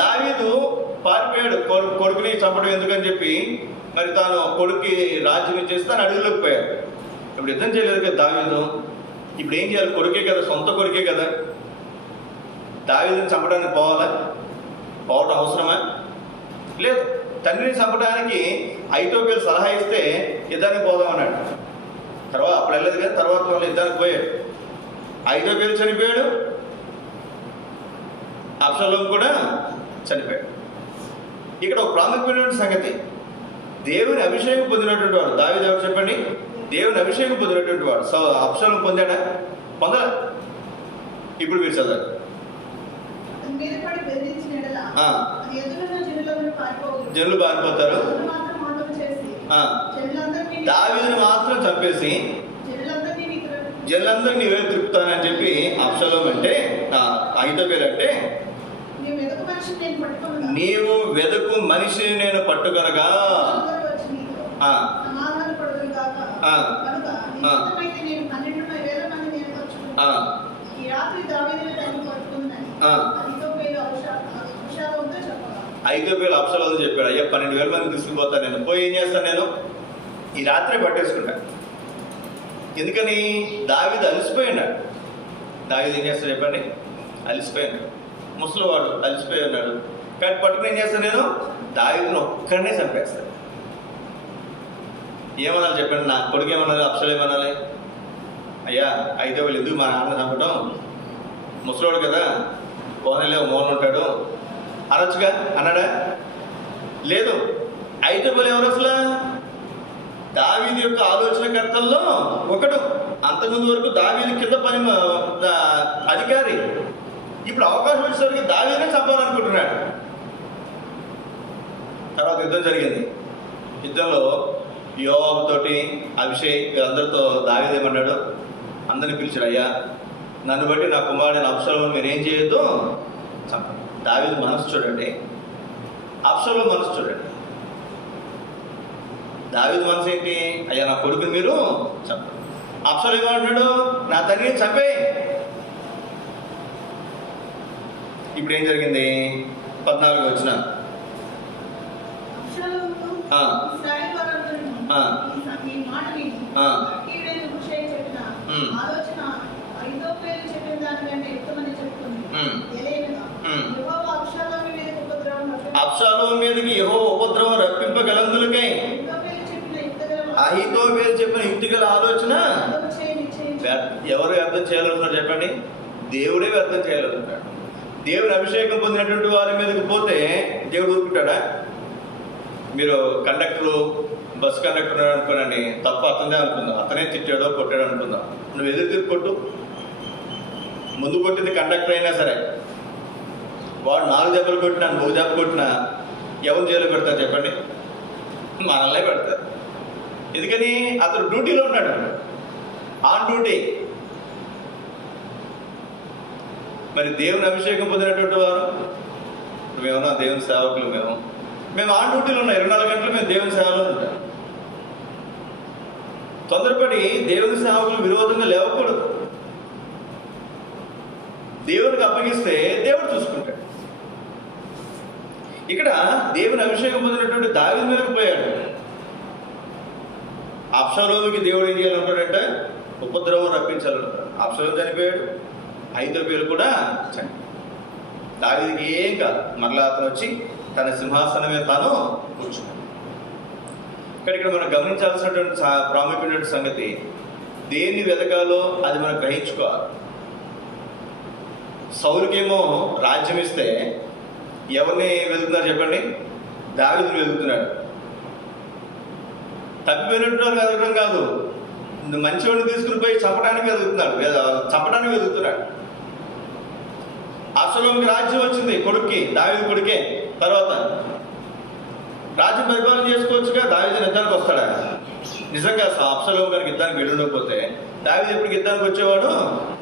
దావీదు పారిపోయాడు కొడుకుని చంపడం ఎందుకని చెప్పి. మరి తాను కొడుక్కి రాజ్యం ఇచ్చేసి తాను అడవిలోకి పోయాడు. ఇప్పుడు యుద్ధం చేయలేదు కదా దావీదు. ఇప్పుడు ఏం చేయాలి, కొడుకే కదా, సొంత కొడుకే కదా. దావీదుని చంపడానికి పోవడం అవసరమా? లేదు. తండ్రిని చంపడానికి అహీతోపెలు సలహా ఇస్తే యుద్ధానికి పోదామన్నాడు. తర్వాత అప్పుడు వెళ్ళలేదు కదా, తర్వాత వాళ్ళు యుద్ధానికి పోయాడు. అహీతోపెలు చనిపోయాడు, అబ్షాలోము కూడా చనిపోయాడు. ఇక్కడ ఒక ప్రాముఖ్యమైనటువంటి సంగతి, దేవుని అభిషేకం పొందినటువంటి వాడు దావీదు ఎవరు చెప్పండి? దేవుని అభిషేకం పొందినటువంటి వాడు. అబ్షాలోము పొందాడా? పొందలా. ఇప్పుడు మీరు చదవాలి. జనులు పారిపోతారు. దావీదుని మాత్రం చంపేసి జనులందరినీ నీవే తిప్పుతానని చెప్పి అబ్షాలోము అంటే, అహీతోపెలు అంటే, నీవు వెదుకు మనిషిని నేను పట్టుకొనగా అహీతోపెలు అబ్షాలోము చెప్పాడు, అయ్యా 12,000 మంది తీసుకుపోతాను నేను, పోయి ఏం చేస్తాను నేను, ఈ రాత్రే పట్టేసుకుంటాను. ఎందుకని? దావీదు అలసిపోయినాడు. దావీదు ఏం చేస్తాడు చెప్పండి? అలసిపోయినాడు, ముసలివాడు అలసిపోయి ఉన్నాడు. కానీ పట్టుకుని ఏం చేస్తాను నేను, దావీదుని ఒక్కడనే చంపేస్తాను. ఏమనాలి చెప్పండి? నా కొడుకు ఏమనాలి, అబ్షాలోము ఏమనాలి? అయ్యా అహీతోపెలు ఎందుకు మా నాన్న చంపడం, ముసలివాడు కదా, కోనలే మోహన్ ఉంటాడు అనొచ్చుగా అన్నాడా? లేదు. అహీతోపెలు ఎవరు అసలు? దావీదు యొక్క ఆలోచనకర్తల్లో ఒకడు. అంతకుముందు వరకు దావీదు కింద పని అధికారి. ఇప్పుడు అవకాశం వచ్చేసరికి దావీదునే చంపాలనుకుంటున్నాడు. తర్వాత యుద్ధం జరిగింది. యుద్ధంలో యోవాబు తోటి, అభిషేక్ అందరితో దావీదు ఏమన్నాడు, అందరిని పిలిచాడు, అయ్యా నన్ను బట్టి నా కుమారుడిని అబ్షాలోము మీరేం చేయొద్దు, చంపండి. దావీదు మనసు చూడండి, అబ్షాలోము మనసు చూడండి. దావీదు మనసు ఏంటి, అయ్యా నా కొడుకుని మీరు చంపండి. అబ్షాలోము ఏమంటున్నాడు, నా తండ్రిని చంపే. ఇప్పుడు ఏం జరిగింది? 14 వచ్చిన అబ్షాలోము మీదకి యెహోవా ఉపద్రవం రప్పింపగలందులకై అహీతోఫెలు చెప్పిన యుక్తిగల ఆలోచన ఎవరు వ్యర్థం చేయాలనుకున్నాడు చెప్పండి? దేవుడే వ్యర్థం చేయాలనుకున్నాడు. దేవుని అభిషేకం పొందినటువంటి వారి మీదకి పోతే దేవుడు ఊరుకుంటాడా? మీరు కండక్టరు, బస్ కండక్టర్ అనుకోనండి, తప్పు అతనే అనుకుందాం, అతనే తిట్టాడో కొట్టాడో అనుకుందాం. నువ్వు ఎదురు తిరిగి కొట్టు. ముందు కొట్టింది కండక్టర్ అయినా సరే, వాడు 4 దెబ్బలు కొట్టినా 3 దెబ్బ కొట్టినా ఎవరు జైలు పెడతారు చెప్పండి? మనల్నే పెడతారు. ఎందుకని? అతను డ్యూటీలో ఉన్నాడు, ఆన్ డ్యూటీ. మరి దేవుని అభిషేకం పొందినటువంటి వారు మేమన్నా దేవుని సేవకులు, మేము ఆన్ డ్యూటీలో ఉన్నాం. 24 గంటలు మేము దేవుని సేవలో ఉంటాం. తొందరపడి దేవుని సేవకులు విరోధంగా లేవకూడదు. దేవునికి అప్పగిస్తే దేవుడు చూసుకుంటాడు. ఇక్కడ దేవుని అభిషేకం పొందినటువంటి దావీదు మీదకి పోయాడు. అబ్షాలోముకి దేవుడు ఏం చేయాలనుకున్నాడంటే ఉపద్రవం రప్పించాలనుకున్నాడు. అబ్షాలోము చనిపోయాడు, అహీతోఫెలు కూడా చనిపోయాడు. దావీదుకి ఏం కాదు, మరలా అతను వచ్చి తన సింహాసనం మీద తాను కూర్చున్నాడు. ఇక్కడ మనం గమనించాల్సినటువంటి ప్రాముఖ్యమైన సంగతి, దేన్ని వెతకాలో అది మనం గ్రహించుకోవాలి. సౌలుకేమో రాజ్యం ఇస్తే ఎవరిని వెతుకుతున్నారు చెప్పండి? దావీదుని వెతుకుతున్నాడు. తప్పిపోయినట్టు వెతకడం కాదు, మంచివాడిని తీసుకుని పోయి చంపడానికి వెతుకుతున్నాడు. అబ్షాలోముకి రాజ్యం వచ్చింది, కొడుక్కి, దావీదు కొడుకే. తర్వాత రాజ్యం పరిపాలన చేసుకోవచ్చుగా, దావీదు యుద్ధానికి వస్తాడా? నిజంగా అబ్షాలోము గారికి యుద్ధానికి వెళ్ళుండకపోతే దావీదు ఎప్పటికి యుద్ధానికి వచ్చేవాడు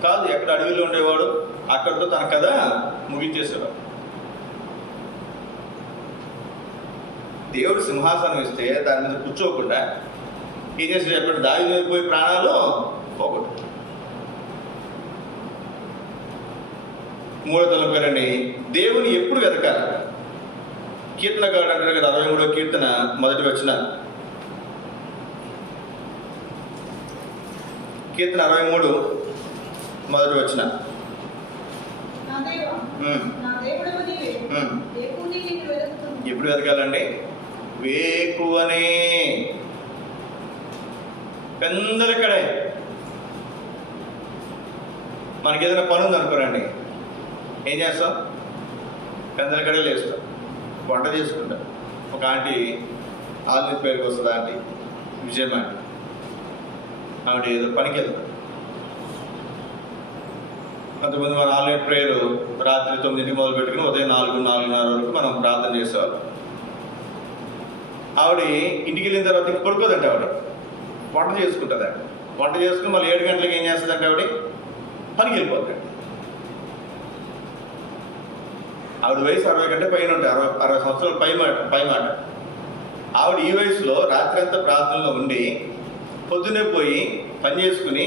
కాదు. ఎక్కడ అడవిలో ఉండేవాడు, అక్కడితో తన కథ ముగించేసేవాడు. దేవుడు సింహాసనం ఇస్తే దాని మీద కూర్చోకుండా ఏం చేసి చెప్పాడు? దావీదు మీద పోయి ప్రాణాలు పోగొట్టు. 3వ తలం పేరండి, దేవుని ఎప్పుడు వెతకాలి? కీర్తనకారుడు అంటారు కదా, 63వ కీర్తన 1వ వచనం. కీర్తన 63 1వ వచనం. ఎప్పుడు వెతకాలండి? వేకువనే. పెందలక్కడే మనకి ఏదైనా పని ఉంది అనుకోరండి, ఏం చేస్తాం? పెందలక్కడే లేస్తాం, వంట చేసుకుంటాం. ఒక ఆంటీ ఆల్ని పేరుకి వస్తుంది, ఆంటీ విజయమ్మ ఆంటీ. ఆవిడ ఏదో పనికి వెళ్తాం. కొంతమంది మన ఆన్లైన్ ప్రేయర్ రాత్రి 9కి మొదలు పెట్టుకుని ఉదయం 4-4:30 వరకు మనం ప్రార్థన చేసేవాళ్ళం. ఆవిడ ఇంటికి వెళ్ళిన తర్వాత ఇంక పడుకోదంటే ఆవిడ వంట చేసుకుంటుంది. వంట చేసుకుని మళ్ళీ 7 గంటలకు ఏం చేస్తుందంటే ఆవిడ పనికి వెళ్ళిపోతాడు. ఆవిడ వయసు 60 కంటే పైన ఉంటాయి, 60 సంవత్సరాలు పై మాట. ఆవిడ ఈ వయసులో రాత్రి అంతా ప్రార్థనలో ఉండి పొద్దున్నే పోయి పని చేసుకుని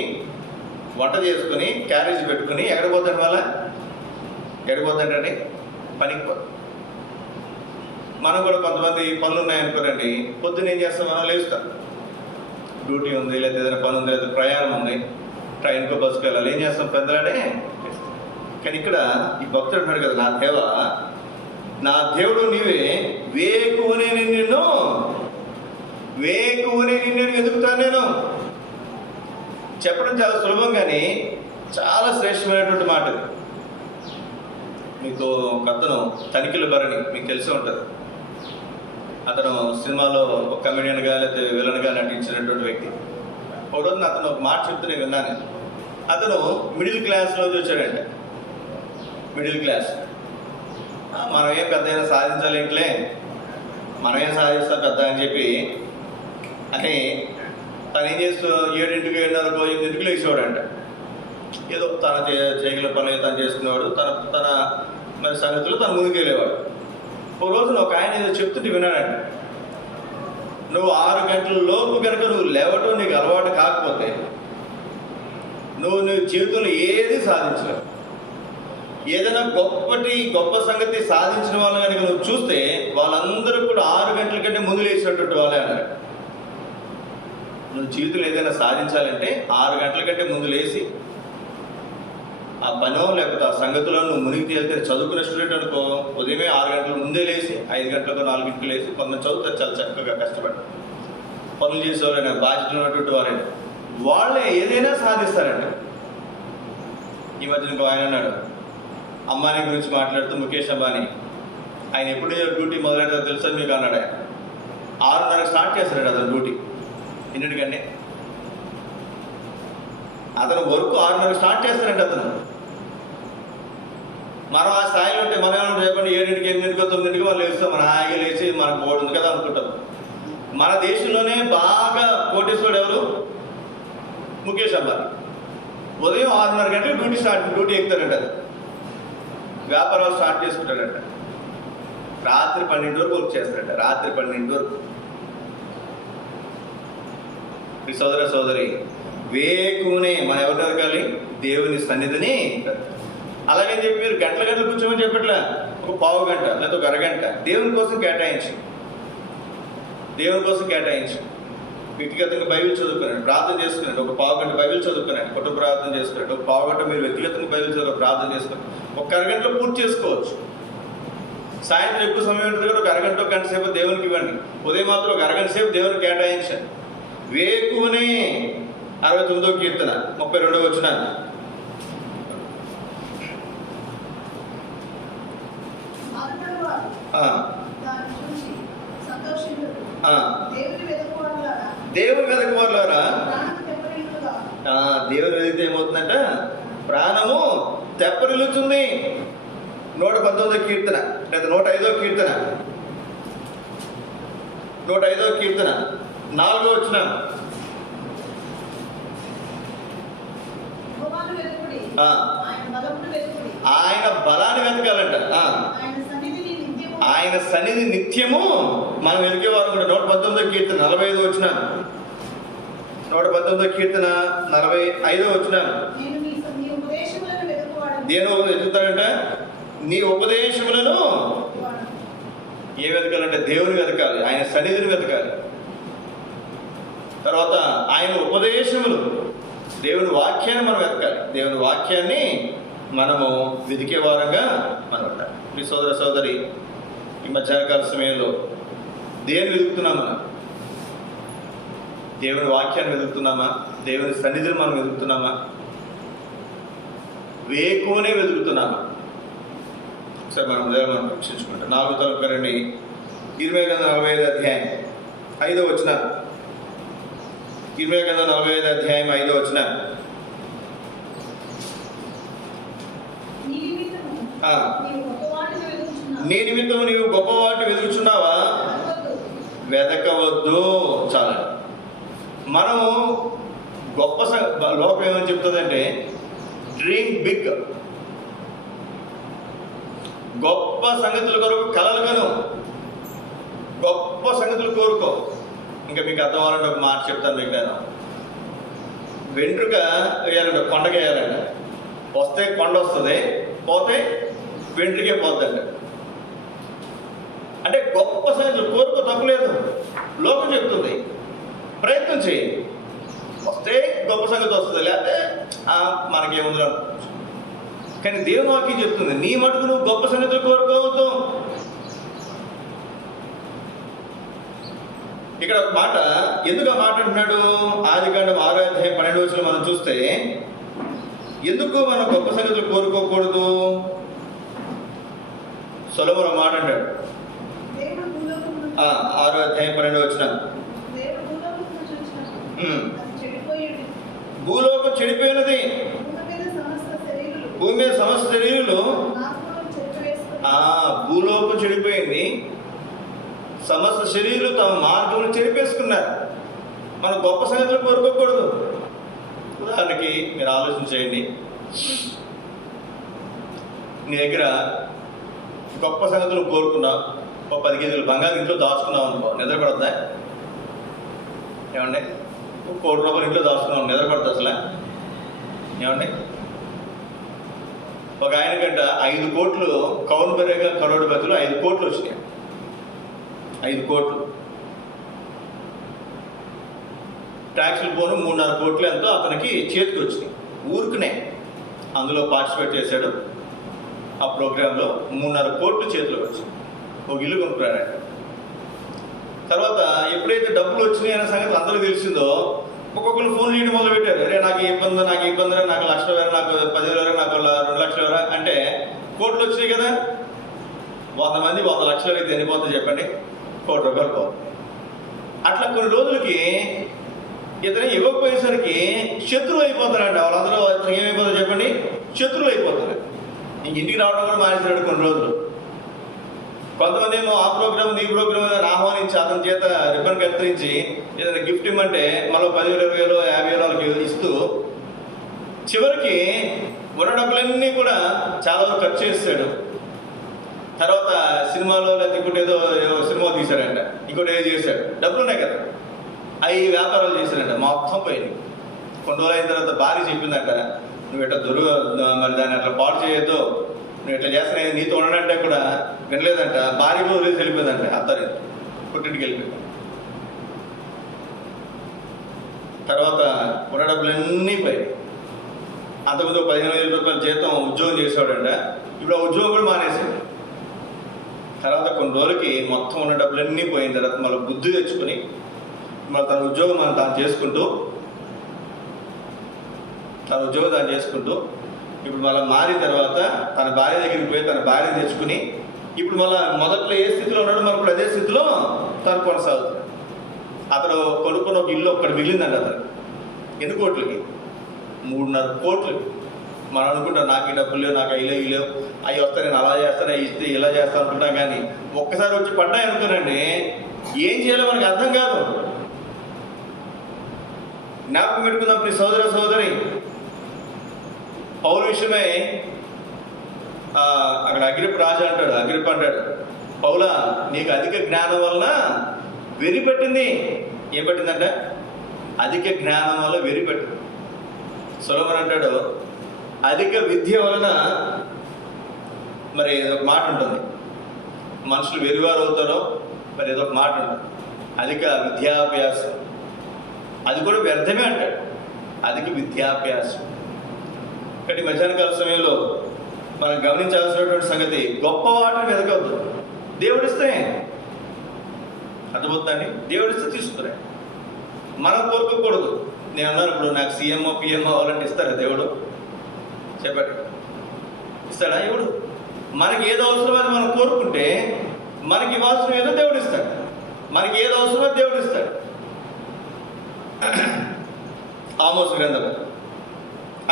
వంట చేసుకుని క్యారేజ్ పెట్టుకుని ఎక్కడికి పోతాడు? వాళ్ళ ఎక్కడికి పోతాడండి? పనికి పోతాం. మనం కూడా కొంతమంది పనులు ఉన్నాయనుకోరండి, పొద్దున్న ఏం చేస్తాం? మనం లేస్తాం, డ్యూటీ ఉంది, లేదా ఏదైనా పని ఉంది, లేదా ప్రయాణం ఉంది, ట్రైన్కో బస్సుకు వెళ్ళాలి, ఏం చేస్తాం? పెద్దలాడే. కానీ ఇక్కడ ఈ భక్తుడు అంటాడు కదా, నా దేవుడు నీవే, వేకువనే నిన్ను వెతుకుతాను నేను. చెప్పడం చాలా సులభం, కానీ చాలా శ్రేష్టమైనటువంటి మాట. మీకు ఒక అతను తనిఖీల భరణి మీకు తెలిసి ఉంటుంది. అతను సినిమాలో ఒక కమెడియన్గా లేకపోతే విలన్గా నటించినటువంటి వ్యక్తి. ఒక రోజున అతను ఒక మాట చెప్తూ నేను విన్నాను. అతను మిడిల్ క్లాస్లోకి వచ్చాడంటే, మిడిల్ క్లాస్. మనం ఏం పెద్ద అయినా సాధించాలేంట్లే, మనం ఏం సాధిస్తాం పెద్ద అని చెప్పి అని తను ఏం చేస్తూ 7ంటికి 7:30కో 8ంటికి లేచేవాడంట. ఏదో తన చేయగల పనులు తను చేసుకునేవాడు, తన మరి సంగతులు తను ముందుకు వెళ్ళేవాడు. ఒక రోజున ఒక ఆయన ఏదో చెప్తుంటే విన్నాడంట, నువ్వు 6 గంటల లోపు కనుక నువ్వు లేవటం నీకు అలవాటు కాకపోతే నువ్వు జీవితంలో ఏది సాధించలేవు. ఏదైనా గొప్ప సంగతి సాధించిన వాళ్ళని కనుక నువ్వు చూస్తే వాళ్ళందరూ కూడా 6 గంటల కంటే ముందు లేచినటువంటి వాళ్ళే అన్నారు. నువ్వు జీవితంలో ఏదైనా సాధించాలంటే 6 గంటల కంటే ముందు లేచి ఆ పనో లేకపోతే ఆ సంగతిలో నువ్వు మునిగి తేలితే, చదువుకునే స్టూడెంట్ అనుకో ఉదయమే 6 గంటల ముందే లేచి 5 గంటలకు 4 గంటలకు లేచి కొంతమంది చదువుతారు చాలా చక్కగా కష్టపడి, పనులు చేసేవారైనా బాధ్యతలు ఉన్నటువంటి వారైనా వాళ్ళే ఏదైనా సాధిస్తారండి. ఈ మధ్యన ఇంకో ఆయన అన్నాడు, అంబానీ గురించి మాట్లాడుతూ, ముఖేష్ అంబానీ, ఆయన ఎప్పుడు డ్యూటీ మొదలెడతారో తెలుసా మీకు అన్నాడు. ఆయన 6:30 స్టార్ట్ చేస్తాడు అతను డ్యూటీ. ఎన్నింటికండి అతను వర్క్ 6:30 స్టార్ట్ చేస్తారండి అతను. మనం ఆ స్థాయిలో ఉంటే మనం ఏమన్నా చెప్పండి 7:00, 8:00, 9:00 వాళ్ళు లేస్తాం, మనం హాయిగా లేచి మనకు బోర్డు ఉంది కదా అనుకుంటాం. మన దేశంలోనే బాగా కోటేశ్వరుడు ఎవరు? ముఖేష్ అంబానీ. ఉదయం 6:30 గంటలకు డ్యూటీ ఎక్కుతారంట. వ్యాపారాలు స్టార్ట్ చేసుకుంటాడంట. రాత్రి 12 వరకు వర్క్ చేస్తాడంట. రాత్రి 12 వరకు. సోదరి వేకునే మనం ఎవరిని వెతకాలి? దేవుని సన్నిధిని. అలాగని చెప్పి మీరు గంటలు కూర్చోమని చెప్పట్లా. ఒక పావు గంట లేదా ఒక అరగంట దేవుని కోసం కేటాయించి వ్యక్తిగతంగా బైబిల్ చదువుకున్నాడు, ప్రార్థన చేసుకున్నాడు. ఒక పావు గంట బైబిల్ చదువుకున్నాడు, కుటుంబ ప్రార్థన చేసుకున్నాడు. ఒక పావు గంట మీరు వ్యక్తిగతంగా బైబిల్ చదువు ప్రార్థన చేసుకున్నాడు. ఒక అరగంటలో పూర్తి చేసుకోవచ్చు. సాయంత్రం ఎక్కువ సమయం ఉంటుంది కదా, ఒక అరగంట గంట సేపు దేవునికి ఇవ్వండి. ఉదయం మాత్రం ఒక అరగంట సేపు దేవునికి కేటాయించండి. వేకునే 69వ కీర్తన 32వ వచనం. దేవుని వెతకువారులారా, దేవుని వెతికితే ఏమవుతుందంట? ప్రాణము తెప్పరిల్లుతుంది. 119వ కీర్తన లేదా 105వ కీర్తన 4వ వచనం. ఆయన బలాన్ని వెతకాలంట. ఆయన సన్నిధి నిత్యము మనం వెతికేవారు కూడా. 119వ కీర్తన 45వ వచనం. 119వ కీర్తన 45వ వచనం. దేని వెతుకుతాడంట? నీ ఉపదేశములను ఏ వెతకాలంటే దేవుని వెతకాలి, ఆయన సన్నిధిని వెతకాలి. తర్వాత ఆయన ఉపదేశములు, దేవుని వాక్యాన్ని మనం వెతకాలి. దేవుని వాక్యాన్ని మనము వెతికే వారంగా మనం ఉండాలి. మీ సోదరి ఈ మధ్యాహ్నకాల సమయంలో దేన్ని వెతుకుతున్నాం? మనం దేవుని వాక్యాన్ని వెతుకుతున్నామా? దేవుని సన్నిధిని మనం వెతుకుతున్నామా? వేకునే వెతుకుతున్నామా? సరే, మనం పరీక్షించుకుంటాం. 4వ తరగతి 45 అధ్యాయం 5వ వచనం. 45 అధ్యాయం 5వ వచనం. నీ నిమిత్తం నీవు గొప్ప వాటిని వెతుకుచున్నావా? వెతకవద్దు. చాలా మనము గొప్ప లోకం ఏమని చెప్తుందంటే డ్రీమ్ బిగ్. గొప్ప సంగతుల కొరకు కలలు కను, గొప్ప సంగతులు కోరుకో. ఇంకా మీకు అర్థం అవ్వాలంటే ఒక మాట చెప్తాను మీకు. నేను వెంట్రుక వేయాలంట, కొండకి వేయాలంట. వస్తే కొండ వస్తుంది, పోతే వెంట్రుకే పోతుందంట. అంటే గొప్ప సంగతులు కోరుకో, తప్పులేదు. లోకం చెప్తుంది, ప్రయత్నం చేయి. వస్తే గొప్ప సంగతి వస్తుంది, లేకపోతే మనకేముందో. కానీ దేవుని వాక్యం చెప్తుంది, నీ మటుకు నువ్వు గొప్ప సంగతులు కోరుకోవద్దు. ఇక్కడ ఒక మాట, ఎందుకు ఆ మాట అంటున్నాడు? ఆదికాండం 6వ అధ్యాయం 12వ వచనం మనం చూస్తే, ఎందుకు మనం గొప్ప సంగతులు కోరుకోకూడదు? సొలొమోను మాట అంటాడు 6వ అధ్యాయం 12వ వచనం. భూలోకం చెడిపోయినది, భూమి మీద సమస్త శరీరులు. భూలోకం చెడిపోయింది, సమస్త శరీరులు తమ మార్గంలో చెరిపేసుకున్నారు. మనం గొప్ప సంగతులు కోరుకోకూడదు. ఉదాహరణకి మీరు ఆలోచన చేయండి, నీ దగ్గర గొప్ప సంగతులు కోరుకున్నావు, ఒక 10 కేజీలు బంగారు ఇంట్లో దాచుకున్నావు అనుకో, నిద్రపడద్దా? ఏమండి? 1 కోటి రూపాయలు ఇంట్లో దాచుకున్నావు, నిద్రపడద్దు అసలు? ఏమండి? ఒక ఆయన కంట 5 కోట్లు కౌన్ బరేగా కరోడు బదులు 5 కోట్లు వచ్చినాయి. 5 కోట్లు ట్యాక్సులు పోను 3.5 కోట్లు ఎంతో అతనికి చేతికి వచ్చినాయి ఊరుకునే. అందులో పార్టిసిపేట్ చేశాడు. ఆ ప్రోగ్రాంలో 3.5 కోట్లు చేతిలో వచ్చింది. ఒక ఇల్లు కొనుక్కున్నాడు. తర్వాత ఎప్పుడైతే డబ్బులు వచ్చినాయి అనే సంగతి అందరూ తెలిసిందో ఒక్కొక్కరు ఫోన్ చేయడం మొదలు పెట్టారు. అరే నాకు ఇబ్బంది, నాకు 1,00,000 వేరే, నాకు 10,000 నాకు 2 లక్షల వేరే అంటే కోట్లు వచ్చినాయి కదా. 100 మంది 100 లక్షలు అయితే ఎన్ని పోతుంది చెప్పండి? ₹1,00,00,000 పోతుంది. అట్లా కొన్ని రోజులకి ఇతను ఇవ్వకపోయేసరికి శత్రువు అయిపోతారంట. వాళ్ళందరూ ఇతను ఏమైపోతారు చెప్పండి? శత్రువులు అయిపోతారు. ఇంటికి రావడం కూడా మానేసాడు కొన్ని రోజులు. కొంతమంది ఏమో ఆ ప్రోగ్రామ్ ఈ ప్రోగ్రామ్ ఆహ్వానించి అతని చేత రిబ్బన్ కత్తిరించి ఏదైనా గిఫ్ట్ ఇవ్వమంటే మళ్ళీ 10,000, 20,000, 50,000 వాళ్ళకి ఇస్తూ చివరికి ఉన్న డబ్బులన్నీ కూడా చాలా వరకు ఖర్చు చేస్తాడు. తర్వాత సినిమాలో లేదా ఇంకోటి ఏదో సినిమా తీశాడంట, ఇంకోటి ఏదో చేశాడు. డబ్బులు ఉన్నాయి కదా, అవి వ్యాపారాలు చేశాడంట. మొత్తం పోయింది. కొన్ని రోజులు అయిన తర్వాత భార్య చెప్పిందంట, నువ్వు ఇట్లా మరి దాన్ని అట్లా పాడు చేయొద్దు, నువ్వు ఇట్లా చేస్తున్నా నీతో ఉండడంటే కూడా వినలేదంట. భార్య కూడా వదిలేసి వెళ్ళిపోయిందంట. అత్తరి పుట్టింటికి వెళ్ళిపోయింది. తర్వాత ఉన్న డబ్బులన్నీ పోయాయి. అంతకుముందు 15,000 రూపాయల జీతం ఉద్యోగం చేసేవాడంట. ఇప్పుడు ఆ ఉద్యోగం కూడా మానేసాడు. తర్వాత కొన్ని రోజులకి మొత్తం ఉన్న డబ్బులన్నీ పోయిన తర్వాత మళ్ళీ బుద్ధి తెచ్చుకొని మళ్ళీ తన ఉద్యోగం తాను చేసుకుంటూ ఇప్పుడు మళ్ళీ మారిన తర్వాత తన భార్య దగ్గరికి పోయి తన భార్యను తెచ్చుకుని ఇప్పుడు మళ్ళీ మొదట్లో ఏ స్థితిలో ఉన్నాడో మరి ఇప్పుడు అదే స్థితిలో తను కొనసాగుతాడు. అతను కొనుక్కున్న ఒక ఇల్లు ఒక్కటి మిగిలిందండి. అతను ఎన్ని కోట్లకి? 3.5 కోట్లు. మనం అనుకుంటాం నాకు ఈ డబ్బులు లేవు, నాకు అవి లేవు, అవి వస్తే నేను అలా చేస్తాను, అవి ఇస్తే ఇలా చేస్తాను అనుకుంటాం. కానీ ఒక్కసారి వచ్చి పడ్డాయి అనుకోనండి, ఏం చేయాలో మనకు అర్థం కాదు. జ్ఞాపకం పెట్టుకుందాం ప్రియ సోదర సోదరి, పౌలు విషయమే అక్కడ అగ్రిప్ప రాజు అంటాడు, అగ్రిప్ప అంటాడు, పౌలా నీకు అధిక జ్ఞానం వలన వెరి పెట్టింది. ఏం పెట్టిందంట? అధిక జ్ఞానం వల్ల వెరి పెట్టింది. సొలొమోను అంటాడు, అధిక విద్య వలన మరి ఏదో ఒక మాట ఉంటుంది, మనుషులు వెరివారు అవుతారో మరి ఏదో ఒక మాట ఉంటుంది, అధిక విద్యాభ్యాసం. అది కూడా వ్యర్థమే అంటాడు, అధిక విద్యాభ్యాసం. కాబట్టి మధ్యాహ్నకాల సమయంలో మనం గమనించాల్సినటువంటి సంగతి, గొప్ప వాటిని వెతకవద్దు. దేవుడిస్తే అర్థమవుతుందండి, దేవుడిస్తే తీసుకురా. మనం కోరుకోకూడదు. నేను అన్నాను ఇప్పుడు నాకు సీఎంఓ పిఎంఓ అవ్వాలంటే ఇస్తారా దేవుడు? చెప్పండి, ఇస్తాడా? ఎవడు మనకి ఏదో అవసరమో అది మనం కోరుకుంటే మనకి ఇవ్వాల్సిన ఏదో దేవుడు ఇస్తాడు. మనకి ఏదో అవసరమో దేవుడు ఇస్తాడు. ఆమోసు గ్రంథం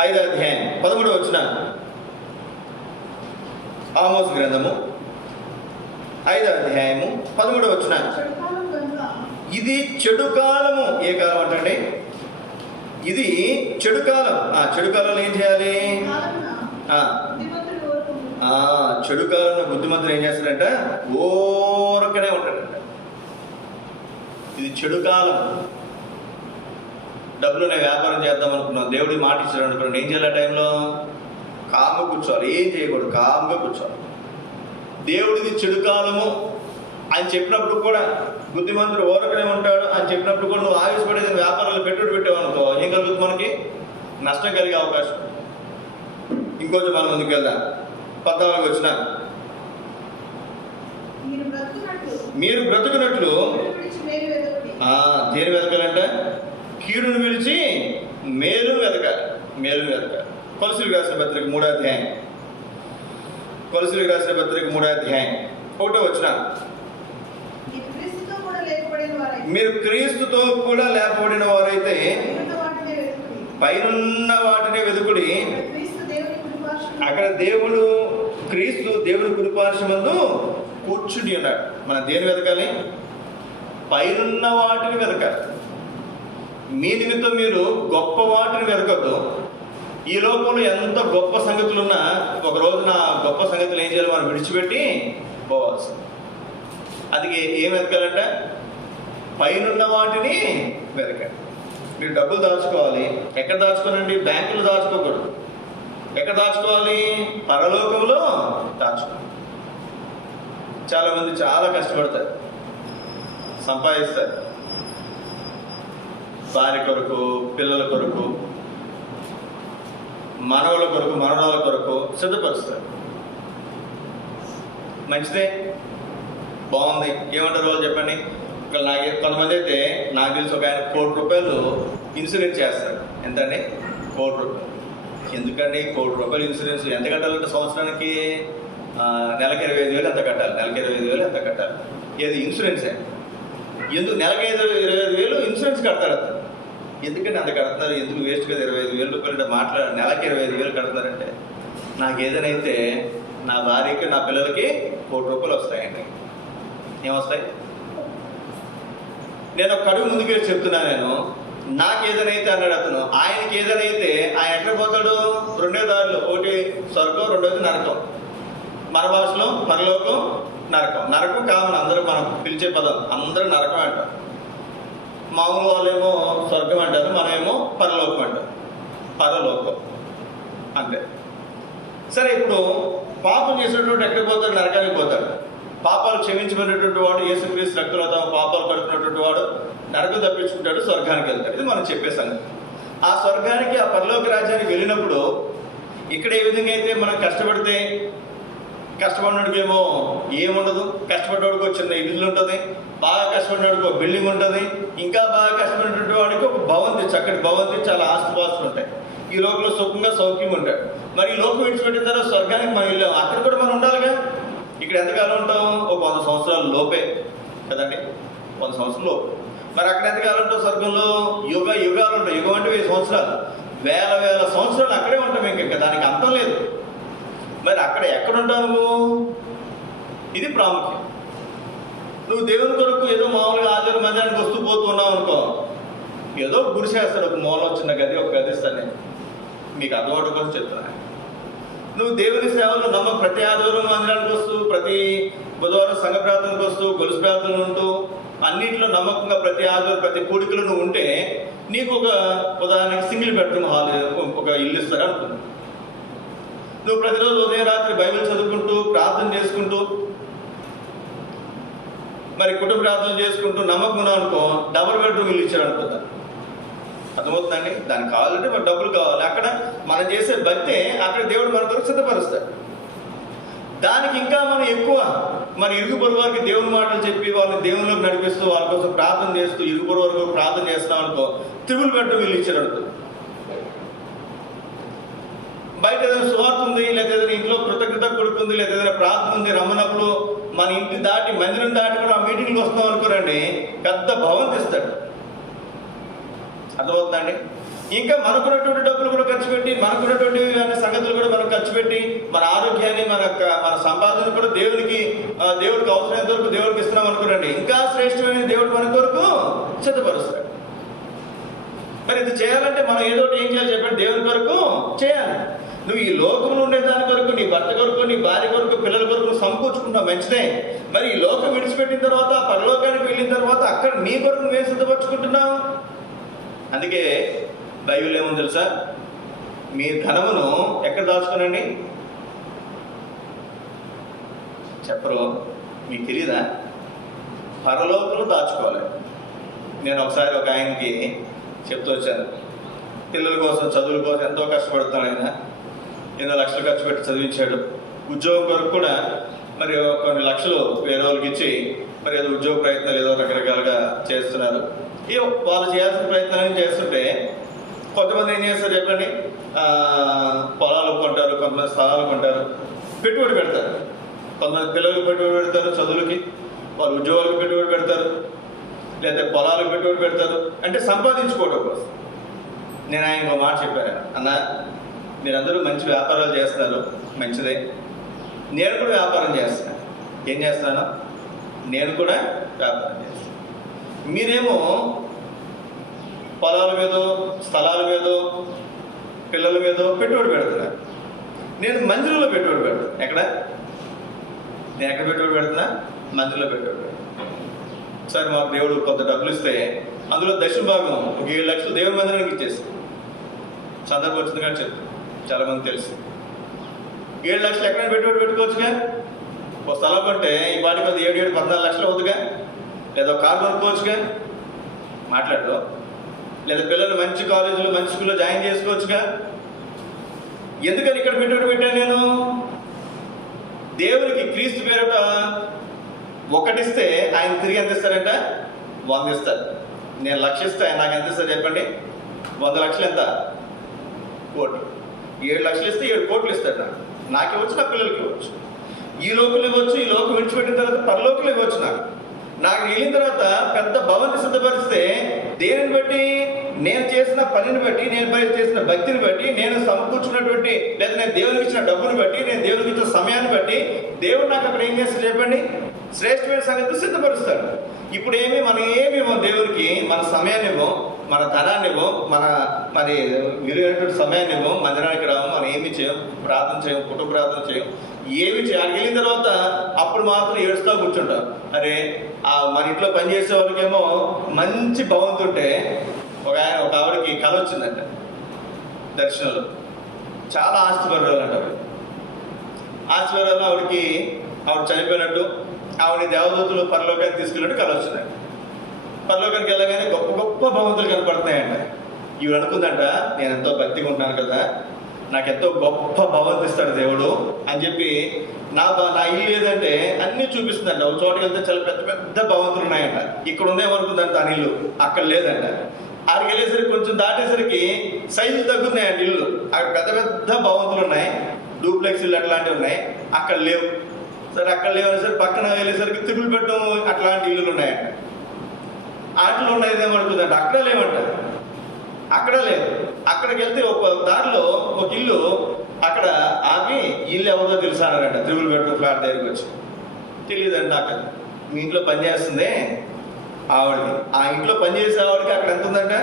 5వ అధ్యాయం 13వ వచనం. ఆమోసు గ్రంథము 5వ అధ్యాయము 13వ వచనం. ఇది చెడు కాలము. ఏ కాలం అంటండి? ఇది చెడు కాలం. చెడు కాలంలో ఏం చేయాలి? చెడు కాలంలో బుద్ధిమంతులు ఏం చేస్తాడంట? ఓరకనే ఉంటాడంట. ఇది చెడు కాలం. డబ్బులునే వ్యాపారం చేద్దాం అనుకున్నాం, దేవుడి మాట ఇచ్చాడు అనుకున్నాం, ఏం చేయాలి? ఆ టైంలో కామ్గా కూర్చోవాలి, ఏం చేయకూడదు, కామ్గా కూర్చోవాలి. దేవుడిది చెడు కాలము అని చెప్పినప్పుడు కూడా బుద్ధిమంతుడు ఓరకనే ఉంటాడు అని చెప్పినప్పుడు కూడా నువ్వు ఆవేశపడేది వ్యాపారాలు పెట్టుబడి పెట్టావనుకో ఏం కలుగుతుంది? మనకి నష్టం కలిగే అవకాశం. ఇంకొంచెం మనం ముందుకు వెళ్దాం. 14వ వచనం. మీరు బ్రతుకున్నట్లు దేని వెతకాలంట? కీడును విడిచి మేలును వెతకాలి. మేలును వెతకాలి. కొలసీలకు రాసిన పత్రిక 3వ అధ్యాయం. కొలసీలకు రాసిన పత్రిక 3వ అధ్యాయం 1వ వచనం. మీరు క్రీస్తుతో కూడా లేపబడిన వారైతే పైనున్న వాటిని వెతుకుడి. అక్కడ దేవుడు క్రీస్తు దేవుని కుడిపార్శ్వమందు కూర్చుని ఉన్నాడు. మనం దేని వెతకాలి? పైనున్న వాటిని వెతకాలి. మీ నిమిత్తం మీరు గొప్ప వాటిని వెతకద్దు. ఈ లోకంలో ఎంత గొప్ప సంగతులున్నా ఒక రోజున గొప్ప సంగతులు ఏం చేయాలి? మనం విడిచిపెట్టి పోవాల్సి. అది ఏం వెతకాలంట? పైనున్న వాటిని వెతకండి. మీరు డబ్బులు దాచుకోవాలి. ఎక్కడ దాచుకోనండి? బ్యాంకులు దాచుకోకూడదు. ఎక్కడ దాచుకోవాలి? పరలోకంలో దాచుకోవాలి. చాలామంది చాలా కష్టపడతారు, సంపాదిస్తారు, భార్య కొరకు, పిల్లల కొరకు, మనవల కొరకు, మనవల కొరకు సిద్ధపరుస్తారు. మంచిదే, బాగుంది. ఏమంటారు వాళ్ళు చెప్పండి? కొంతమంది అయితే నాకు తెలిసి ఒక ఆయన ₹1,00,00,000 ఇన్సూరెన్స్ చేస్తాడు. ఎంతండి? ₹1,00,00,000. ఎందుకండి ₹1,00,00,000 ఇన్సూరెన్స్? ఎంత కట్టాలంటే సంవత్సరానికి? నెలకి 25,000 ఎంత కట్టాలి? నెలకి 25,000 ఎంత కట్టాలి? ఏది ఇన్సూరెన్సే? ఎందుకు నెలకి 25,000 ఇన్సూరెన్స్ కడతాడు అతను? ఎందుకంటే అంత కడుతున్నారు? ఎందుకు వేస్ట్ కదా? ₹25,000 అంటే నెలకి 25,000 కడుతున్నారంటే, నాకు ఏదైనా అయితే నా భార్యకి, నా పిల్లలకి ₹1,00,00,000 వస్తాయండి. ఏమొస్తాయి? నేను ఒక అడుగు ముందుకు చెప్తున్నాను. నేను నాకు ఏదైతే అన్నాడు అతను, ఆయనకి ఏదైతే ఆయన ఎక్కడ పోతాడు? రెండే దారులు, ఒకటి స్వర్గం, రెండోది నరకం. మన భాషలో పరలోకం, నరకం. నరకం కామన్, అందరూ మనం పిలిచే పదం, అందరూ నరకం అంటారు. మామూలు వాళ్ళేమో స్వర్గం అంటారు, మనమేమో పరలోకం అంటారు. పరలోకం అంతే. సరే, ఇప్పుడు పాపం చేసినటువంటి ఎక్కడికి పోతాడు? నరకానికి పోతాడు. పాపాలు క్షమించబడినటువంటి వాడు, యేసుక్రీస్తు రక్తంలో తమ పాపాలు కడుపుకున్నటువంటి వాడు నరకం తప్పించుకుంటాడు, స్వర్గానికి వెళ్తాడు. ఇది మనం చెప్పే సంగతి. ఆ స్వర్గానికి, ఆ పరలోక రాజ్యానికి వెళ్ళినప్పుడు ఇక్కడ ఏ విధంగా అయితే మనం కష్టపడితే, కష్టపడినోడికి ఏమో ఏముండదు, కష్టపడినోడికి ఒక చిన్న ఇల్లు ఉంటుంది, బాగా కష్టపడినోడికి ఒక బిల్డింగ్ ఉంటుంది, ఇంకా బాగా కష్టపడినటువంటి వాడికి ఒక భవంతి, చక్కటి భవంతి, చాలా ఆస్తుపాస్తులు ఉంటాయి. ఈ లోకంలో సుఖంగా సౌఖ్యంగా ఉంటాడు. మరి ఈ లోకం విడిచిపెట్టిన తర్వాత స్వర్గానికి మనం వెళ్ళాం, అక్కడ కూడా మనం ఉండాలిగా. ఇక్కడ ఎంతకాలం ఉంటాం? ఒక 100 సంవత్సరాల లోపే కదండి, 100 సంవత్సరాల లోపు. మరి అక్కడ ఎంతకాలం ఉంటాం? స్వర్గంలో యుగాలు ఉంటాయి. యుగం అంటే 1000 సంవత్సరాలు, వేల సంవత్సరాలు అక్కడే ఉంటాం. ఇంకా దానికి అంతం లేదు. మరి అక్కడ ఎక్కడ ఉంటావు నువ్వు? ఇది ప్రాముఖ్యం. నువ్వు దేవుని కొరకు ఏదో మామూలుగా ఆచార మందిరానికి వస్తూ పోతూ ఉన్నావు అనుకో, ఏదో గురిసేస్తాడు, ఒక మూలం చిన్న గది, ఒక గది ఇస్తాను. నేను మీకు అలవాటు కోసం చెప్తున్నా. నువ్వు దేవుని సేవలో ప్రతి ఆదివారం మందిరానికి వస్తూ, ప్రతి బుధవారం సంఘ ప్రార్థనకు వస్తూ, గొలుసు ప్రార్థనలు ఉంటూ, అన్నింటిలో నమ్మకంగా ప్రతి ఆదివారం ప్రతి కూడికలో నువ్వు ఉంటే, నీకు ఒక ఉదాహరణకి సింగిల్ బెడ్రూమ్ హాల్, ఒక ఇల్లు ఇస్తారు అనుకుంటున్నావు. నువ్వు ప్రతిరోజు ఉదయం రాత్రి బైబిల్ చదువుకుంటూ, ప్రార్థన చేసుకుంటూ, మరి కుటుంబ ప్రార్థన చేసుకుంటూ నమ్మకం ఉన్నావు అనుకో, డబుల్ బెడ్రూమ్ ఇల్లు ఇచ్చారు అనుకుంటా. అర్థమవుతుందండి? దానికి కావాలంటే మరి డబ్బులు కావాలి. అక్కడ మనం చేసే భక్తే అక్కడ దేవుడు మన కొరకు సిద్ధపరుస్తాడు. దానికి ఇంకా మనం ఎక్కువ మన ఇరుగు పొరుగు వారికి దేవుని మాటలు చెప్పి వాళ్ళని దేవుళ్ళకి నడిపిస్తూ, వాళ్ళ కోసం ప్రార్థన చేస్తూ, ఇరుగు పొరుగు వరకు ప్రార్థన చేస్తాం అనుకో, త్రిబుల్ బెడ్రూమ్ ఇల్లు ఇచ్చారు అనుకో. బయట ఏదైనా సువార్త ఉంది, లేదా ఏదైనా ఇంట్లో కృతజ్ఞత కొడుకుంది, లేదా ఏదైనా ప్రార్థన ఉంది, రమ్మన్నప్పుడు మన ఇంటి దాటి, మందిరం దాటి కూడా ఆ మీటింగ్కి వస్తాం అనుకోరండి, పెద్ద భవంతి ఇస్తాడు. అర్థమవుతుందండి? ఇంకా మనకున్నటువంటి డబ్బులు కూడా ఖర్చు పెట్టి, మనకున్నటువంటి సంగతులు కూడా మనం ఖర్చు పెట్టి, మన ఆరోగ్యాన్ని, మన సంపాదన కూడా దేవుడికి అవసరమైనంత వరకు దేవుడికి ఇస్తున్నాం అనుకోరండి, ఇంకా శ్రేష్టమైన దేవుడు మన కొరకు సిద్ధపరుస్తాడు. మరి ఇది చేయాలంటే మనం ఏదో ఏం చేయాలి చెప్పండి? దేవుని కొరకు చేయాలి. నువ్వు ఈ లోకంలో ఉండే దాని కొరకు, నీ భర్త కొరకు, నీ భార్య కొరకు, పిల్లల కొరకు సంకోచుకుంటావు, మంచిదే. మరి ఈ లోకం విడిచిపెట్టిన తర్వాత, పరలోకానికి వెళ్ళిన తర్వాత అక్కడ నీ కొరకు నువ్వేం సిద్ధపరచుకుంటున్నావు? అందుకే బైబిల్ ఏముంది తెలుసా? మీ ధనమును ఎక్కడ దాచుకోనండి? చెప్పరు, మీకు తెలియదా? పరలోకంలో దాచుకోవాలి. నేను ఒకసారి ఒక ఆయనకి చెప్తూ వచ్చాను, పిల్లల కోసం, చదువుల కోసం ఎంతో కష్టపడుతున్నాడు ఆయన. ఎన్నో లక్షలు ఖర్చు పెట్టి చదివించాడు. ఉద్యోగం కొరకు కూడా మరి కొన్ని లక్షలు వేరే వాళ్ళకి ఇచ్చి మరి ఏదో ఉద్యోగ ప్రయత్నాలు ఏదో రకరకాలుగా చేస్తున్నారు. వాళ్ళు చేయాల్సిన ప్రయత్నాలను చేస్తుంటే కొంతమంది ఏం చేస్తారు చెప్పండి? పొలాలు కొంటారు, కొంతమంది స్థలాలు కొంటారు, పెట్టుబడి పెడతారు. కొంతమంది పిల్లలకు పెట్టుబడి పెడతారు, చదువులకి, వాళ్ళు ఉద్యోగాలకు పెట్టుబడి పెడతారు, లేదా పొలాలకు పెట్టుబడి పెడతారు. అంటే సంపాదించుకోవడం కోసం. నేను ఆయన ఒక మాట చెప్పాను, అన్న మీరందరూ మంచి వ్యాపారాలు చేస్తున్నారు, మంచిదే. నేను కూడా వ్యాపారం చేస్తున్నాను. ఏం చేస్తాను? నేను కూడా వ్యాపారం చేస్తాను. మీరేమో పొలాల మీదో, స్థలాల మీదో, పిల్లల మీదో పెట్టుబడి పెడుతున్నారు. నేను మందిరంలో పెట్టుబడి పెడతాను. నేను ఎక్కడ పెట్టుబడి పెడుతున్నా? మందిరంలో పెట్టుబడి పెడతాను. సరే, మాకు దేవుడు కొంత డబ్బులు ఇస్తే అందులో దక్షిణ భాగం ఒక 7 లక్షలు దేవుని మందిరానికి ఇచ్చేసి సందర్భం వచ్చింది కానీ చెప్తాను. చాలామంది తెలుసు. 7 లక్షలు ఎక్కడైనా పెట్టుకోవచ్చుగా. ఒక స్థలం కొంటే ఈ పాటికి 7-14 లక్షలు అవుతుందిగా. లేదా కారు కొనుక్కోవచ్చుగా, మాట్లాడదు. లేదా పిల్లలు మంచి కాలేజీలో మంచి స్కూల్లో జాయిన్ చేసుకోవచ్చుగా. ఎందుకని ఇక్కడ పెట్టాను నేను? దేవునికి క్రీస్తు పేరుట ఒకటిస్తే ఆయన తిరిగి ఎంత ఇస్తారంట? 100 ఇస్తారు. నేను 1,00,000 ఇస్తే ఆయన నాకు ఎంత ఇస్తారు చెప్పండి? 100 లక్షలు ఎంత? కోటి. 7 లక్షలు ఇస్తే 7 కోట్లు ఇస్తాడు. నాకు ఇవ్వచ్చు, నా పిల్లలకి ఇవ్వచ్చు. ఈ లోకలు ఇవ్వచ్చు, ఈ లోకం విడిచిపెట్టిన తర్వాత పరలోకలు ఇవ్వచ్చు. నాకు వెళ్ళిన తర్వాత పెద్ద భవన్ని సిద్ధపరిస్తే దేనిని బట్టి? నేను చేసిన పనిని బట్టి, నేను చేసిన భక్తిని బట్టి, నేను సమకూర్చున్నటువంటి లేదా నేను దేవునికి ఇచ్చిన డబ్బుని బట్టి, నేను దేవునికి ఇచ్చిన సమయాన్ని బట్టి దేవుడు నాకు అక్కడ ఏం చేస్తాడు చెప్పండి? శ్రేష్టమైన సంగతి సిద్ధపరుస్తాడు. ఇప్పుడు మనం ఏమి ఇవ్వం దేవునికి? మన సమయాన్ని ఇవ్వం, మన ధనాన్ని ఇవ్వం, మరి విలువైనటువంటి సమయాన్ని ఇవ్వం, మందిరానికి రావు, మనం ఏమి చేయం, ప్రార్థన చేయం, కుటుంబ ప్రార్థన చేయం, ఏమి చేయాలి. వెళ్ళిన తర్వాత అప్పుడు మాత్రం ఏడుస్తూ కూర్చుంటాం. అరే మన ఇంట్లో పనిచేసే వాళ్ళకేమో మంచి భవంతుంటే ఒక ఆవిడకి కళ వచ్చిందంట దర్శనంలో. చాలా ఆస్తిపరురాలు అంటారు. ఆస్తిపరురాలు ఆవిడ చనిపోయినట్టు, ఆవిడ దేవదూతలు పరలోకానికి తీసుకెళ్ళినట్టు కళ వచ్చిందంట. పరలోకానికి వెళ్ళగానే గొప్ప గొప్ప భవంతులు కనపడుతున్నాయంట. ఇవి అనుకుందంట, నేను ఎంతో భక్తిగా ఉంటాను కదా, నాకెంతో గొప్ప భవంతి ఇస్తాడు దేవుడు అని చెప్పి నా ఇల్లు ఏదంటే అన్నీ చూపిస్తుందంట. ఒక చోటకి వెళ్తే చాలా పెద్ద పెద్ద భవంతులు ఉన్నాయంట. ఇక్కడ ఉందేమనుకుందంట దాని ఇల్లు, అక్కడ లేదంట. అక్కడికి వెళ్ళేసరికి కొంచెం దాటేసరికి సైజు తగ్గుతున్నాయంట ఇల్లు. అక్కడ పెద్ద పెద్ద భవంతులు ఉన్నాయి, డూప్లెక్స్ ఇల్లు అట్లాంటివి ఉన్నాయి, అక్కడ లేవు. సరే అక్కడ లేవనేసరికి పక్కన వెళ్ళేసరికి త్రిపుల్ బెడ్రూమ్ అట్లాంటి ఇల్లులు ఉన్నాయంట. వాటిలో ఉన్నదేమనుకుందంట, అక్కడ లేవంట. అక్కడ లేదు. అక్కడికి వెళ్తే ఒక దారిలో ఒక ఇల్లు అక్కడ ఆగి ఇల్లు ఎవరో తెలుసానంట. త్రిపుల్ బెడ్రూమ్ ఫ్లాట్ దగ్గరికి వచ్చి, తెలియదండి నాకు, మీ ఇంట్లో పనిచేస్తుంది ఆవిడకి. ఆ ఇంట్లో పనిచేసే ఆవిడకి అక్కడ ఎంత ఉందంట?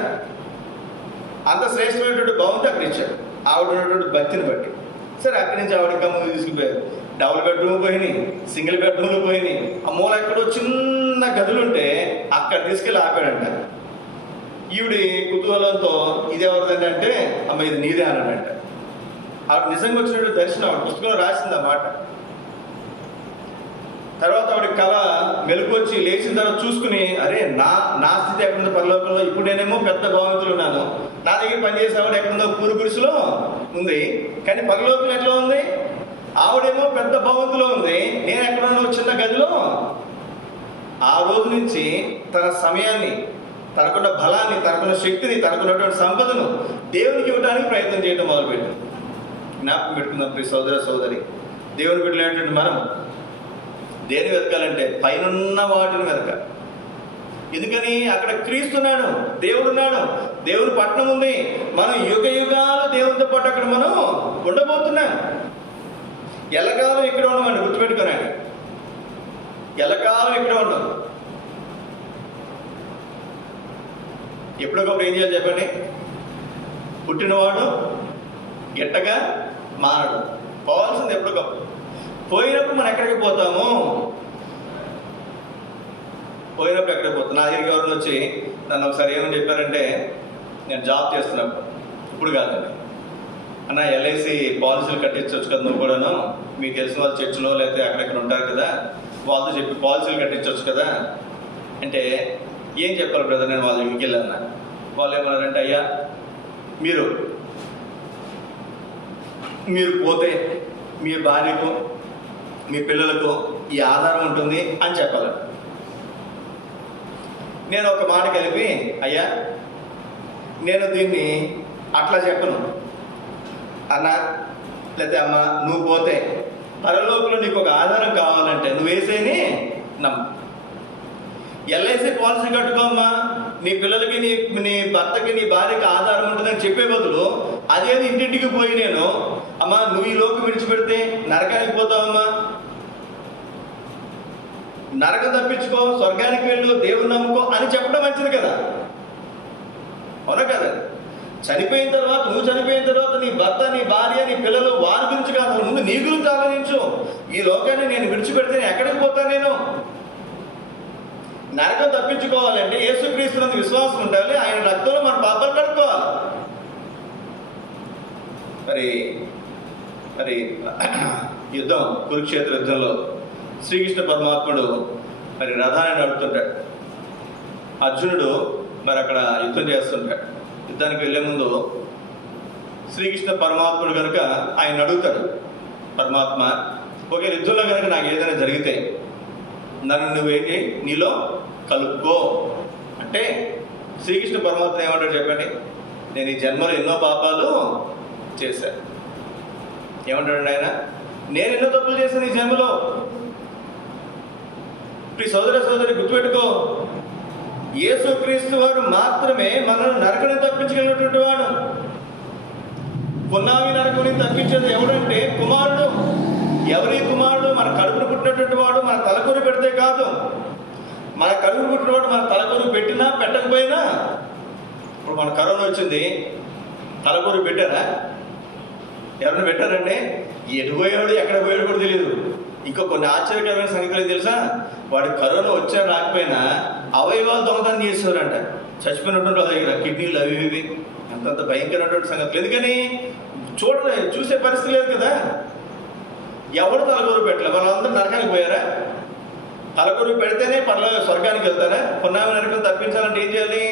అంత శ్రేష్టమైనటువంటి భవంతి అక్కడ ఇచ్చాడు ఆవిడ ఉన్నటువంటి భక్తిని బట్టి. సరే అక్కడి నుంచి ఆవిడకి ముందు తీసుకుపోయారు. డబుల్ బెడ్రూమ్ పోయినాయి, సింగిల్ బెడ్రూమ్లు పోయినాయి. ఆ మూల ఎక్కడో చిన్న గదులుంటే అక్కడ తీసుకెళ్ళి ఆపాడంట. ఈవిడి కుతూహలంతో ఇది ఎవరిదండి అంటే, అమ్మ ఇది నీదే అన్నాడంట. ఆవిడ నిజంగా వచ్చినటువంటి దర్శనం ఆవిడ పుస్తకంలో రాసింది ఆ మాట. తర్వాత ఆవిడ కళ మెలకు వచ్చి లేచిన తర్వాత చూసుకుని, అరే నా స్థితి ఎక్కడుందో పరలోకంలో, ఇప్పుడు నేనేమో పెద్ద భవంతులు ఉన్నాను, నా దగ్గర పనిచేసేవాడు ఎక్కడుందో పూరు గుడిసెలో ఉంది, కానీ పరలోకంలో ఎట్లా ఉంది? ఆవిడేమో పెద్ద భవంతులో ఉంది, నేను ఎక్కడున్నా చిన్న గదిలో. ఆ రోజు నుంచి తన సమయాన్ని, తనకున్న బలాన్ని, తనకున్న శక్తిని, తనకున్నటువంటి సంపదను దేవునికి ఇవ్వడానికి ప్రయత్నం చేయడం మొదలుపెట్టాం. జ్ఞాపకం పెట్టుకుందాం ప్రియ సోదర సోదరి, దేవుని బిడ్డలైనటువంటి మనం దేని వెతకాలంటే పైనున్న వాటిని వెతకాలి. ఎందుకని? అక్కడ క్రీస్తున్నాడు, దేవుడున్నాడు, దేవుని పట్టణం ఉంది. మనం యుగ యుగాలు దేవునితో పాటు అక్కడ మనం ఉండబోతున్నాం. ఎల్లకాలం ఇక్కడ ఉండమండి, గుర్తుపెట్టుకోనండి. ఎల్లకాలం ఇక్కడ ఉండదు. ఎప్పటికప్పుడు ఏం చేయాలి చెప్పండి? పుట్టినవాడు ఎట్టగా మానడు, పోవాల్సింది ఎప్పటికప్పుడు. పోయినప్పుడు మనం ఎక్కడికి పోతాము? పోయినప్పుడు ఎక్కడికి పోతాం? నా దగ్గరికి ఎవరిని వచ్చి నన్ను ఒకసారి ఏమని చెప్పారంటే, నేను జాబ్ చేస్తున్నప్పుడు, ఇప్పుడు కాదండి, అన్న ఎల్ఐసి పాలసీలు కట్టించవచ్చు కదా నువ్వు కూడాను, మీకు తెలిసిన వాళ్ళు చర్చిలో లేకపోతే అక్కడెక్కడ ఉంటారు కదా, వాళ్ళతో చెప్పి పాలసీలు కట్టించవచ్చు కదా అంటే, ఏం చెప్పాలి బ్రదర్, నేను వాళ్ళ ఇంటికి వెళ్ళాను. వాళ్ళు ఏమన్నారంటే, అయ్యా మీరు పోతే మీ భార్యకు మీ పిల్లలకు ఈ ఆధారం ఉంటుంది అని చెప్పాలి. నేను ఒక మాట కలిపి, అయ్యా నేను దీన్ని అట్లా చెప్పను అన్న, లేకపోతే అమ్మ నువ్వు పోతే పరలోకంలో నీకు ఒక ఆధారం కావాలంటే నువ్వు వేసేని నమ్ము. ఎల్ఐసి పాలసీ కట్టుకోమ్మా, నీ పిల్లలకి నీ భర్తకి నీ భార్యకి ఆధారం ఉంటుందని చెప్పే బదులు అదేది ఇంటింటికి పోయి నేను, అమ్మా నువ్వు ఈ లోకం విడిచిపెడితే నరకానికి పోతావమ్మా, నరకం తప్పించుకో, స్వర్గానికి వెళ్ళు, దేవుని నమ్ముకో అని చెప్పడం మంచిది కదా, అవునా కదా? నువ్వు చనిపోయిన తర్వాత నీ భర్త, నీ భార్య, నీ పిల్లలు వారి గురించి కాదు, ముందు నీ గురించి ఆలోచించు. ఈ లోకాన్ని నేను విడిచిపెడితే ఎక్కడికి పోతాను? నేను నరకం తప్పించుకోవాలంటే యేసుక్రీస్తునందు విశ్వాసం ఉండాలి, ఆయన రక్తంలో మన పాపాలు కడుక్కోవాలి. మరి మరి యుద్ధం, కురుక్షేత్ర యుద్ధంలో శ్రీకృష్ణ పరమాత్ముడు మరి రథాన్ని నడుపుతుంటాడు. అర్జునుడు మరి అక్కడ యుద్ధం చేస్తుంటాడు. యుద్ధానికి వెళ్ళే ముందు శ్రీకృష్ణ పరమాత్ముడు కనుక ఆయన అడుగుతాడు, పరమాత్మ ఒక యుద్ధంలో కనుక నాకు ఏదైనా జరిగితే నన్ను నువ్వేంటి నీలో కలుపుకో అంటే శ్రీకృష్ణ పరమాత్మ ఏమంటాడు చెప్పండి? నేను ఈ జన్మలో ఎన్నో పాపాలు చేశాను. ఏమంటాడు ఆయన? నేను ఎన్నో తప్పులు చేశాను ఈ జన్మలో. ఈ సోదరి గుర్తుపెట్టుకో, యేసుక్రీస్తు వారు మాత్రమే మనల్ని నరకని తప్పించగలిగినటువంటి వాడు. పున్నామి నరకని తప్పించేది ఎవడంటే కుమారుడు. ఎవరి కుమారుడు? మన కడుపును పుట్టినటువంటి వాడు. మన తలకొరు పెడితే కాదు, మన కడుపు పుట్టినవాడు మన తలకొరు పెట్టినా పెట్టకపోయినా. ఇప్పుడు మన కరోనా వచ్చింది, తలకొరు పెట్టారా? ఎవరిని పెట్టారండి? ఎటు పోయాడు ఎక్కడ పోయాడు కూడా తెలియదు. ఇంకా కొన్ని ఆశ్చర్యకరమైన సంగతులు తెలుసా? వాడి కరోనా వచ్చా రాకపోయినా అవయవాలు దొంగతనం చేసేవారంట. చచ్చిపోయినటువంటి వాళ్ళ దగ్గర కిడ్నీలు అవి ఇవి అంతంత భయంకరమైనటువంటి సంగతులు. ఎందుకని? చూసే పరిస్థితి లేదు కదా. ఎవరు తలకొరు పెట్టలేదు, వాళ్ళందరూ నరకానికి పోయారా? తలకొరు పెడితేనే స్వర్గానికి వెళ్తారా? పున్నామి నరకం తప్పించాలంటే ఏం చేయాలి?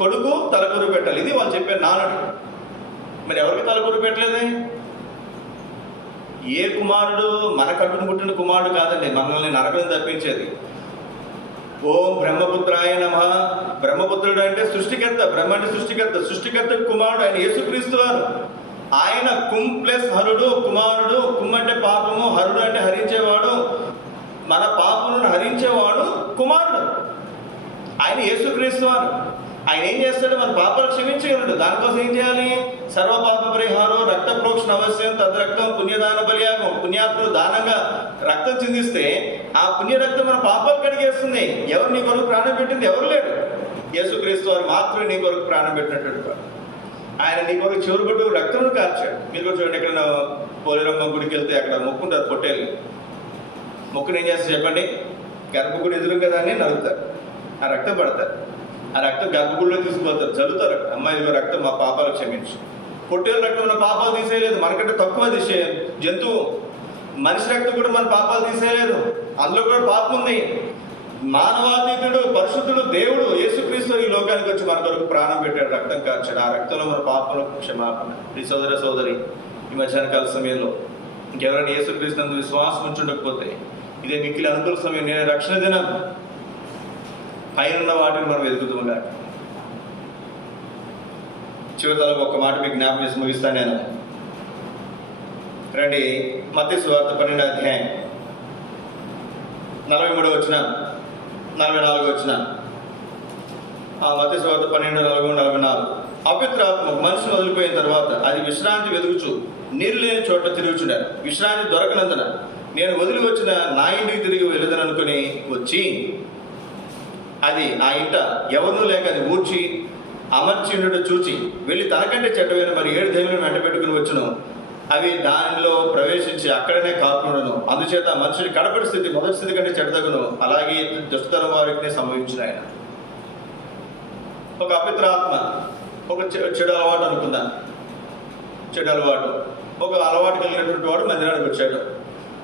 కొడుకు తలకొరు పెట్టాలి. ఇది వాళ్ళు చెప్పారు నాన్నడు. మరి ఎవరికి తలకొరు పెట్టలేదే? ఏ కుమారుడు? మన కట్టును పుట్టిన కుమారుడు కాదండి మనల్ని నరకం తప్పించేది. ఓం బ్రహ్మపుత్రాయ నమః. బ్రహ్మపుత్రుడు అంటే సృష్టికర్త, బ్రహ్మ అంటే సృష్టికర్త, సృష్టికర్త కుమారుడు ఆయన యేసుక్రీస్తు వారు. ఆయన కుం ప్లస్ హరుడు, కుమారుడు. కుం అంటే పాపము, హరుడు అంటే హరించేవాడు. మన పాపములను హరించేవాడు కుమారుడు ఆయన యేసుక్రీస్తు వారు. ఆయన ఏం చేస్తాడు? మన పాపాలు క్షమించగలడు. దానికోసం ఏం చేయాలి? సర్వపాప పరిహారం, రక్త ప్రోక్షణ అవశ్యం, తద్రక్తం పుణ్యదాన బలియాగం. పుణ్యాత్ములు దానంగా రక్తం చిందిస్తే ఆ పుణ్య రక్తం మన పాపాలు కడిగేస్తుంది. ఎవరు నీ కొరకు ప్రాణం పెట్టింది? ఎవరు లేరు. యేసుక్రీస్తు వారు మాత్రమే నీ కొరకు ప్రాణం పెట్టినటువంటి వాడు. ఆయన నీ కొరకు చివరి కొట్టు రక్తం కార్చాడు. మీరు కూడా చూడండి, ఎక్కడ పోలేరమ్మ గుడికి వెళ్తే అక్కడ మొక్కుంటారు పొట్టేళ్ళు. మొక్కును ఏం చేస్తారు చెప్పండి? గర్భగుడి ఎదురు కదా అని నలుగుతారు, ఆ రక్తం పడతారు. ఆ రక్తం గర్భగుడిలో తీసుకుపోతారు, చల్లుతారు. అమ్మాయి ఇదిగో రక్తం మా పాపాలు క్షమించు. పొట్టేలు రక్తం మన పాపాలు తీసేయలేదు, మనకంటే తక్కువ జంతువు. మనిషి రక్తం కూడా మన పాపాలు తీసేయలేదు, అందులో కూడా పాపం ఉంది. మానవాతీతుడు, పరిశుద్ధుడు, దేవుడు యేసుక్రీస్తు ఈ లోకానికి వచ్చి మన కొరకు ప్రాణం పెట్టాడు, రక్తం కార్చాడు. ఆ రక్తంలో మన పాపలకు క్షమాపణ. ఈ సోదరి ఈ మధ్యాహ్న కాల సమయంలో ఇంకెవరైనా యేసుక్రీస్తు నందు విశ్వాసం ఉంచుండకపోతే ఇదే మిక్కిలి అనుకూల సమయం. నేను రక్షణ దినం పైన వాటిని మనం వెతుకుతాముగా. చివరితలకు ఒక మాట మీకు జ్ఞాపకం చేసి ముగిస్తాను నేను. రండి, మత్తయి సువార్త 12వ అధ్యాయం 43వ వచనం, 44వ వచనం. మత్తయి సువార్త 12, 43, 44. అపవిత్రాత్మ మనుషులు వదిలిపోయిన తర్వాత అది విశ్రాంతి వెతుకుచు నీరు లేని చోట్ల తిరుగుచుండాను. విశ్రాంతి దొరకనందున నేను వదిలి వచ్చిన నా ఇంటికి తిరిగి వెళుదననుకుని వచ్చి అది ఆ ఇంట ఎవరినూ లేక అది ఊడ్చి అమర్చిండు చూచి వెళ్ళి తనకంటే చెడ్డమైన మరి 7 దెయ్యములను వెంట పెట్టుకుని వచ్చును. అవి దానిలో ప్రవేశించి అక్కడనే కాకుండాను. అందుచేత మనుషుని కడపడి స్థితి మొదటి స్థితి కంటే చెడ్డగును. అలాగే దుష్టతరం వారికి సంభవించిన ఆయన. ఒక అపవిత్రాత్మ, ఒక చెడు అలవాటు అనుకుందాం. చెడు అలవాటు, ఒక అలవాటు కలిగినటువంటి వాడు మందిరానికి వచ్చాడు.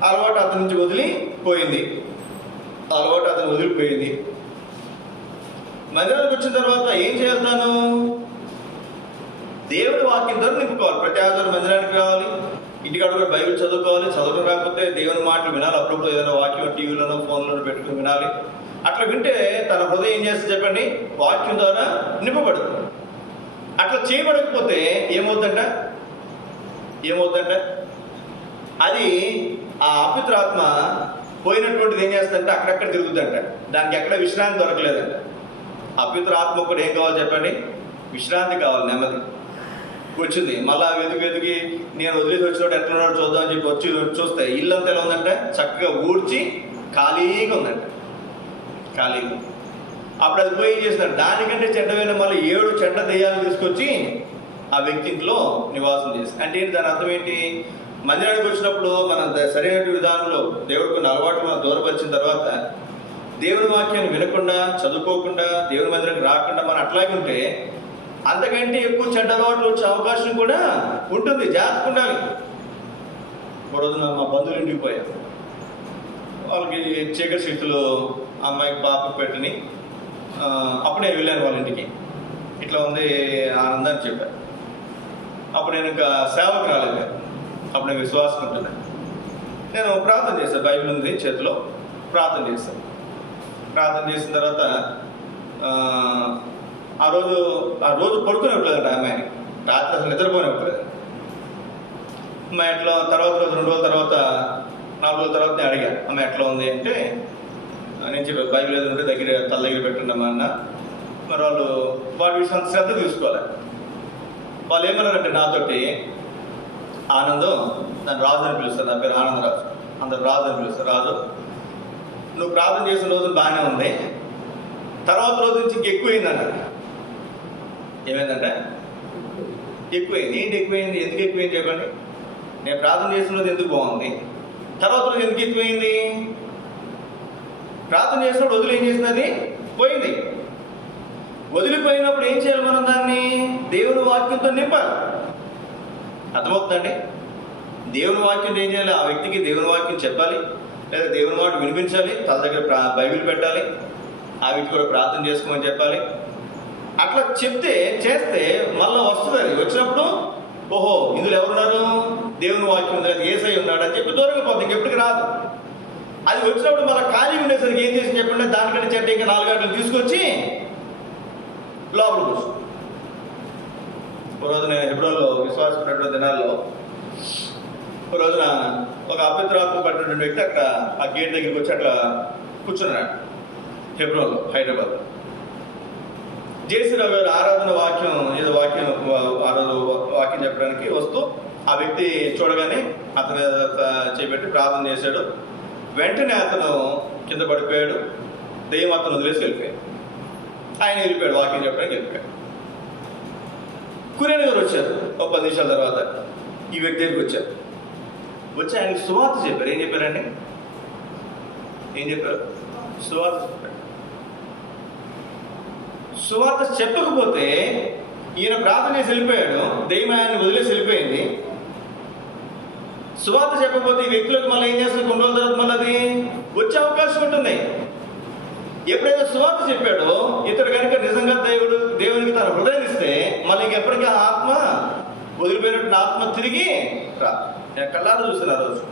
ఆ అలవాటు అతని నుంచి వదిలిపోయింది. మందిరానికి వచ్చిన తర్వాత ఏం చేస్తాను? దేవుడి వాక్యంతో నింపుకోవాలి. ప్రతి ఆదివారం మందిరానికి రావాలి, ఇంటికాడ కూడా బైబిల్ చదువుకోవాలి. చదవడం రాకపోతే దేవుని మాటలు వినాలి. అప్పుడప్పుడు ఏదైనా వాక్యం టీవీలోనో ఫోన్లోనో పెట్టుకుని వినాలి. అట్లా వింటే తన హృదయం ఏం చేస్తే చెప్పండి? వాక్యం ద్వారా నింపబడుతుంది. అట్లా చేయబడకపోతే ఏమవుతుందంట? అది ఆ అపవిత్రాత్మ పోయినటువంటిది ఏం చేస్తుందంటే అక్కడక్కడ తిరుగుతుందంట. దానికి ఎక్కడ విశ్రాంతి దొరకలేదంట. అపవిత్రాత్మ కూడా ఏం కావాలి చెప్పండి? విశ్రాంతి కావాలి, నెమ్మది. వచ్చింది మళ్ళా వెతికి నేను వదిలేసి వచ్చినట్టు ఎట్లున్నాడు చూద్దాం అని చెప్పి వచ్చి చూస్తే ఇల్లంతా ఎలా ఉందంట? చక్కగా ఊడ్చి ఖాళీగా ఉందంట. అప్పుడు అది పోయి ఏం చేస్తున్నాడు? దానికంటే చెడ్డమైన మళ్ళీ 7 చెడ్డ దెయ్యాలను తీసుకొచ్చి ఆ వ్యక్తి ఇంట్లో నివాసం చేసి. అంటే దాని అర్థం ఏంటి? మందిరానికి వచ్చినప్పుడు మనం సరైన విధానంలో దేవుడికి కొన్ని అలవాట్లు మనం దూరపరిచిన తర్వాత దేవుని వాక్యాన్ని వినకుండా, చదువుకోకుండా, దేవుని మందిరానికి రాకుండా మనం అట్లాగే ఉంటే అంతకంటే ఎక్కువ చెడ్డ అలవాట్లు వచ్చే అవకాశం కూడా ఉంటుంది. జాగ్రత్తగా ఉండాలి. ఒక రోజున మా బంధువులు ఇంటికి పోయారు. వాళ్ళకి చీకటి శక్తులు అమ్మాయికి పాపకు పెట్టని అప్పుడే వెళ్ళాను వాళ్ళ ఇంటికి. ఇట్లా ఉంది ఆనందాన్ని చెప్పారు. అప్పుడు నేను ఇంకా సేవకు రాలేదు. అప్పుడు నేను విశ్వాసం ఉంటున్నాను. నేను ప్రార్థన చేశాను. బైబిల్ ఉంది చేతిలో, ప్రార్థన చేశాను. ప్రార్థన చేసిన తర్వాత ఆ రోజు పడుకునేట్లేదు అమ్మాయిని. రాత్రి అసలు నిద్రపోనివ్వట్లేదు. అమ్మాయి ఎట్లా తర్వాత రోజు 2 రోజుల తర్వాత 4 రోజుల తర్వాత నేను అడిగాను, అమ్మాయి ఎట్లా ఉంది అంటే నేను చెప్పాను బైబిల్ ఏదో ఉంటే తల దగ్గర పెట్టుండమ్మా అన్న. మరి వాళ్ళు వాటి విషయం శ్రద్ధ తీసుకోవాలి. వాళ్ళు ఏమన్నారంటే నాతోటి, ఆనందం, నన్ను రాజు అని పిలుస్తారు, నా పేరు ఆనందరాజు, అందరు రాజు అని పిలుస్తారు. రాజు, నువ్వు ప్రార్థన చేసిన రోజు బాగానే ఉంది, తర్వాత రోజు నుంచి ఇంకెక్కువైందన్న. ఏమైందంటే ఎక్కువైంది. ఏంటి ఎక్కువైంది? ఎందుకు ఎక్కువైంది చెప్పండి. నేను ప్రార్థన చేసిన రోజు ఎందుకు బాగుంది, తర్వాత రోజు ఎందుకు ఎక్కువైంది? ప్రార్థన చేసినప్పుడు వదిలి ఏం చేసినది పోయింది. వదిలిపోయినప్పుడు ఏం చేయాలి? మనం దాన్ని దేవుని వాక్యంతో నింపాలి. అర్థమవుతుందండి? దేవుని వాక్యం ఏం చేయాలి? ఆ వ్యక్తికి దేవుని వాక్యం చెప్పాలి, లేదా దేవుని మాట వినిపించాలి, తన దగ్గర బైబిల్ పెట్టాలి, ఆ వ్యక్తి కూడా ప్రార్థన చేసుకోమని చెప్పాలి. అట్లా చేస్తే మళ్ళీ వస్తుంది. అది వచ్చినప్పుడు ఓహో ఇందులో ఎవరున్నారు? దేవుని వాక్యం ఉంది, యేసయ్య ఉన్నాడు అని చెప్పి దూరంగా పోతుంది, ఇంకెప్పటికి రాదు. అది వచ్చినప్పుడు మళ్ళీ ఖాళీ ఉండేసరికి ఏం చేసి చెప్పండి, దానికంటే చెట్టు ఇంకా 4 గంటలు తీసుకొచ్చి లోపల కూర్చు. ఒక రోజు నేను హెబ్రోన్లో విశ్వాసపడిన దినాల్లో ఒక రోజున ఒక అపవిత్రాత్మ పట్టినటువంటి వ్యక్తి అక్కడ ఆ గేట్ దగ్గరికి వచ్చి అట్లా కూర్చున్నాడు. హెబ్రోన్లో, హైదరాబాద్. జేసీరావు గారు ఆరాధన వాక్యం ఆ రోజు వాక్యం చెప్పడానికి వస్తూ ఆ వ్యక్తి చూడగానే అతను చేపెట్టి ప్రార్థన చేశాడు. వెంటనే అతను కింద పడిపోయాడు. దెయ్యం అతను వదిలేసి వెళ్ళిపోయాడు. ఆయన వెళ్ళిపోయాడు, వాక్యం చెప్పడానికి వెళ్ళిపోయాడు. కురేన్ గారు వచ్చారు. ఒక 10 నిమిషాల తర్వాత ఈ వ్యక్తి దగ్గరికి వచ్చి ఆయనకి సువార్త చెప్పారు. ఏం చెప్పారండి? సువార్త చెప్పారు. సువార్త చెప్పకపోతే ఈయన ప్రార్థన చేసి వెళ్ళిపోయాడు, దెయ్యం ఆయన్ని వదిలేసి వెళ్ళిపోయింది. సువార్త చెప్పకపోతే ఈ వ్యక్తులకు మళ్ళీ ఏం చేస్తుంది? కొన్ని రోజుల తర్వాత మళ్ళీ అది వచ్చే అవకాశం ఉంటుంది. ఎప్పుడైతే సువార్త చెప్పాడో ఇతడు కనుక నిజంగా దేవునికి తన హృదయాన్ని ఇస్తే మళ్ళీ ఇంకెప్పటికీ ఆ ఆత్మ వదిలిపోయినట్టు ఆత్మ తిరిగి రా. నేను కళ్ళారా చూసాను ఆ రోజు.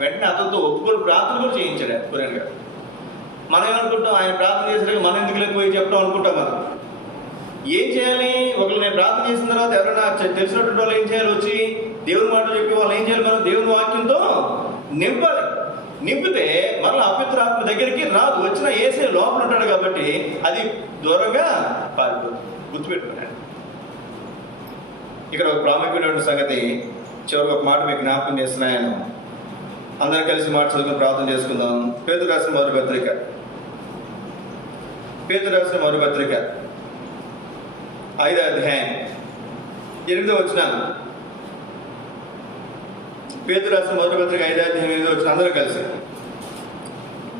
వెంటనే అతనితో ఒప్పుకొని ప్రార్థన కూడా చేయించాడు కురేన్ గారు. మనం ఏమనుకుంటాం, ఆయన ప్రార్థన చేసినాక మనం ఎందుకు లేకపోయి చెప్తాం అనుకుంటాం. మనం ఏం చేయాలి? ఒకళ్ళు నేను ప్రార్థన చేసిన తర్వాత ఎవరైనా తెలిసినటువంటి వాళ్ళు ఏం చేయాలి? వచ్చి దేవుని మాట చెప్పి వాళ్ళు ఏం చేయాలి? మనం దేవుని వాక్యంతో నింపాలి. నింపితే మరలా అపవిత్రాత్మ దగ్గరికి రాదు. వచ్చిన యేసే లోపల ఉంటాడు కాబట్టి అది దూరంగా పారిపోతుంది. గుర్తుపెట్టుకున్నాడు. ఇక్కడ ఒక ప్రాముఖ్యమైనటువంటి సంగతి చివరికి ఒక మాట మీకు జ్ఞాపకం చేస్తున్నాయను. అందరం కలిసి మాట చదువుకుని ప్రార్థన చేసుకుందాం. పేతురు రాసిన మొదటి పత్రిక 5వ అధ్యాయం 8వ వచనం. పేతురు రాసిన మొదటి పత్రిక 5వ అధ్యాయం 8వ వచనం. అందరూ కలిసి,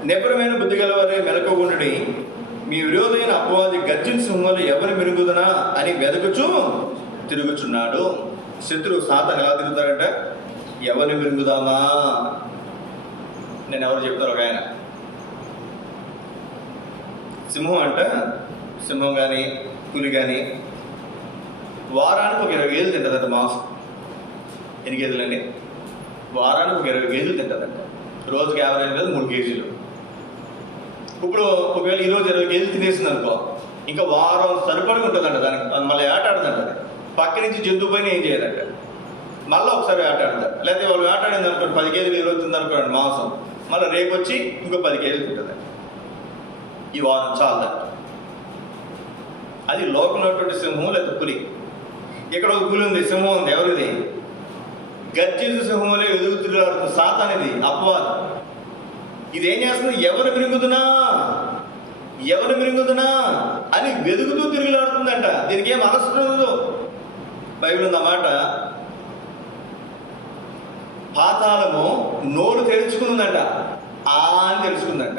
నిపుణమైన బుద్ధి గలవారే మెలకువగుండుడి, మీ విరోధమైన అపవాది గర్జించిన సింహంలో ఎవరు మిరుగుదనా అని వెదకుచూ తిరుగుచున్నాడు. శత్రువు సాతాను ఎలా తిరుగుతాడంట? ఎవరిని మిరుగుదామా. నేను ఎవరు చెప్తారు? ఒక ఆయన సింహం కానీ పులి కానీ వారానికి ఒక 20 గేదెలు తింటుందంట మాంసం. ఎన్ని గేదెలండి? వారానికి ఒక 20 గేదెలు తింటుందంట. రోజుకి యావరేజ్ మీద 3 కేజీలు. ఇప్పుడు ఒకవేళ ఈరోజు 20 కేజీలు తినేసింది అనుకో, ఇంకా వారం సరిపడి ఉంటుందంట. దానికి మళ్ళీ ఆటాడుదంట. అది పక్క నుంచి జంతువు పైన ఏం చేయదంట, మళ్ళీ ఒకసారి ఆటాడుతారు. లేకపోతే వాళ్ళు ఆటాడింది అనుకోండి, 10 కేజీలు ఈరోజు తిందనుకోండి మాంసం, మళ్ళీ రేపు వచ్చి ఇంకో 10 కేజీలు తింటుందంట. ఈ వారం చాలదంట. అది లోకంలో ఉన్నటువంటి సింహం లేదా పులి. ఇక్కడ ఒక పులి ఉంది, సింహం ఉంది. ఎవరిది? గర్జించు సింహంలో ఎదుగుతున్న సాతానిది, అపవాది. ఇదేం చేస్తుంది? ఎవరు మిరుగుదునా అని వెదుగుతూ తిరుగులాడుతుందంట. దీనికి ఏం అనవసరం. బైబిల్ ఉందన్నమాట. పాతాళము నోరు తెరుచుకుందంట, అని తెలుసుకుందంట.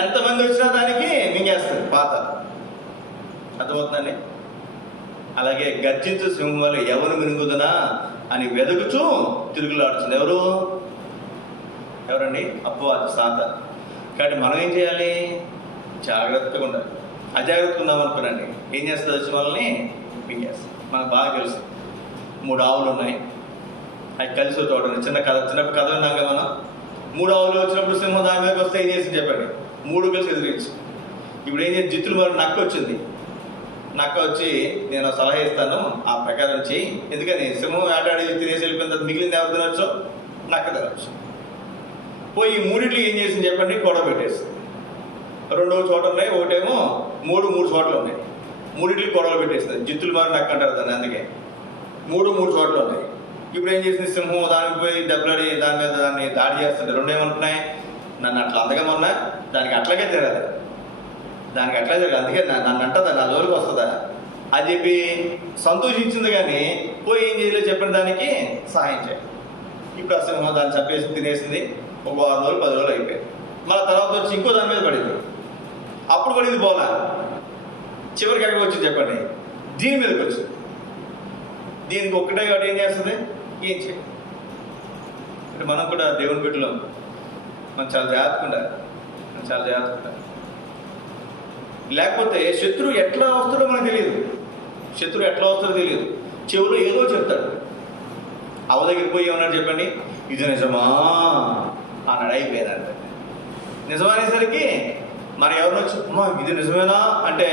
ఎంతమంది వచ్చినా దానికి మింగేస్తుంది పాతాళం. అర్థమవుతుందండి? అలాగే గర్జించు సింహం వల్ల ఎవరు మిరుగుదనా అని వెదుగుచూ తిరుగులాడుతుంది. ఎవరండి? అపవాది, సాతాను. కాబట్టి మనం ఏం చేయాలి? జాగ్రత్తగా ఉండాలి. అజాగ్రత్తగా ఉందాం అనుకోనండి, ఏం చేస్తుంది? వచ్చి మనల్ని మింగేస్తుంది. మనకు బాగా తెలుసు, 3 ఆవులు ఉన్నాయి, అవి కలిసి చూడండి. చిన్నప్పుడు కథ విన్నాం కదా మనం. 3 ఆవులు వచ్చినప్పుడు సింహం దాని మీదకి వస్తే ఏం చేసి చెప్పండి? 3 కలిసి ఎదిరించి. ఇప్పుడు ఏం చేసి జిత్తులు మరి నక్క వచ్చింది. నక్క వచ్చి నేను సలహా ఇస్తాను, ఆ ప్రకారం చేయి. ఎందుకని? సింహం ఆటాడి తినేసి వెళ్ళిపోయిన తర్వాత మిగిలింది ఎవరు తినొచ్చు? నక్క తినొచ్చు. పోయి ఈ 3 ఏం చేసింది చెప్పండి? గొడవ పెట్టేస్తుంది. 2 చోట ఉన్నాయి, ఒకటేమో 3 చోట్ల ఉన్నాయి. 3 గొడవలు పెట్టేస్తుంది. జిత్తులు మరి నక్క అంటారు దాన్ని. అందుకే 3 చోట్ల ఉన్నాయి. ఇప్పుడు ఏం చేసింది? సింహం దానికి పోయి దెబ్బలాడి దాని మీద దాన్ని దాడి చేస్తుంది. 2 ఏమంటున్నాయి? నన్ను అట్లా అందగమన్నా దానికి అట్లాగే తిరగదు, దానికి అట్లా జరగదు, అందుకే నన్ను అంటదా, నా జోలికి వస్తుందా అని చెప్పి సంతోషించింది. కానీ పోయి ఏం చేయలేదు చెప్పండి, దానికి సహాయం చేయాలి. ఇప్పుడు ఆ సింహం దాన్ని చంపేసి తినేసింది. ఒక 6 రోజులు 10 రోజులు అయిపోయింది. మళ్ళీ తర్వాత వచ్చి ఇంకో దాని మీద పడింది. అప్పుడు పడింది పోలా. చివరికి ఎక్కడికి వచ్చింది చెప్పండి? దీని మీదకి వచ్చింది. దీనికి ఒక్కటే కాబట్టి ఏం చేస్తుంది? ఏం చేయాలి? అంటే మనం కూడా దేవుని బిడ్డలో మనం చాలా జాగ్రత్తగా ఉండాలి. లేకపోతే శత్రువు ఎట్లా వస్తాడో మనకు తెలియదు. చెవులో ఏదో చెప్తాడు. అవ దగ్గరికి పోయి ఏమన్నాడు చెప్పండి? ఇది నిజమా అన్నాడు. అయిపోయిందంటే నిజమనేసరికి మరి ఎవరిని వచ్చి అమ్మా ఇది నిజమేనా అంటే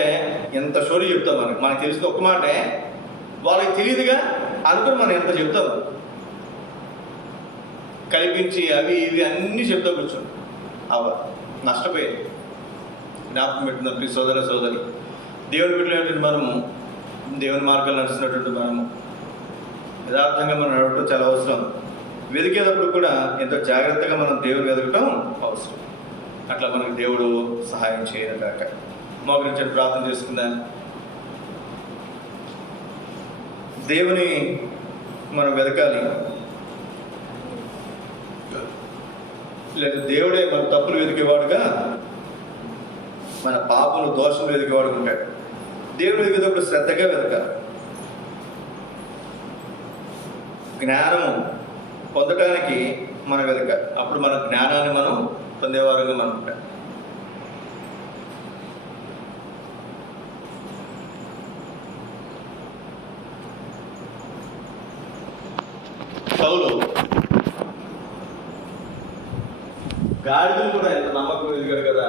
ఎంత స్టోరీ చెప్తాం. మనకు తెలిసిన ఒక్క మాటే, వాళ్ళకి తెలియదుగా అనుకుని మనం ఎంత చెప్తాం. కల్పించి అవి ఇవి అన్నీ చెప్తా కూర్చోండి. నష్టపోయేది. జ్ఞాపకం పెట్టినప్పుడు సోదరి దేవుని బిడ్డలైనటువంటి మనము, దేవుని మార్గాలు నడుస్తున్నటువంటి మనము యథార్థంగా మనం నడవటం చాలా అవసరం. వెతికేటప్పుడు కూడా ఎంతో జాగ్రత్తగా మనం దేవుని వెతకటం అవసరం. అట్లా మనకు దేవుడు సహాయం చేయను కాక. మోకరించి ప్రార్థన చేసుకుందాం. దేవుని మనం వెతకాలి. లేదా దేవుడే మన తప్పులు వెతికేవాడుగా, మన పాపలు దోషం వెతికేవాడు ఉంటాడు. దేవుడు వెతికేటప్పుడు శ్రద్ధగా వెతకాలి. జ్ఞానము పొందటానికి మనం వెతకాలి. అప్పుడు మన జ్ఞానాన్ని మనం పొందేవారుగా మనం ఉంటాం. సౌలు గాడిదలు కూడా ఎంత నమ్మకం ఎదిగాడు కదా.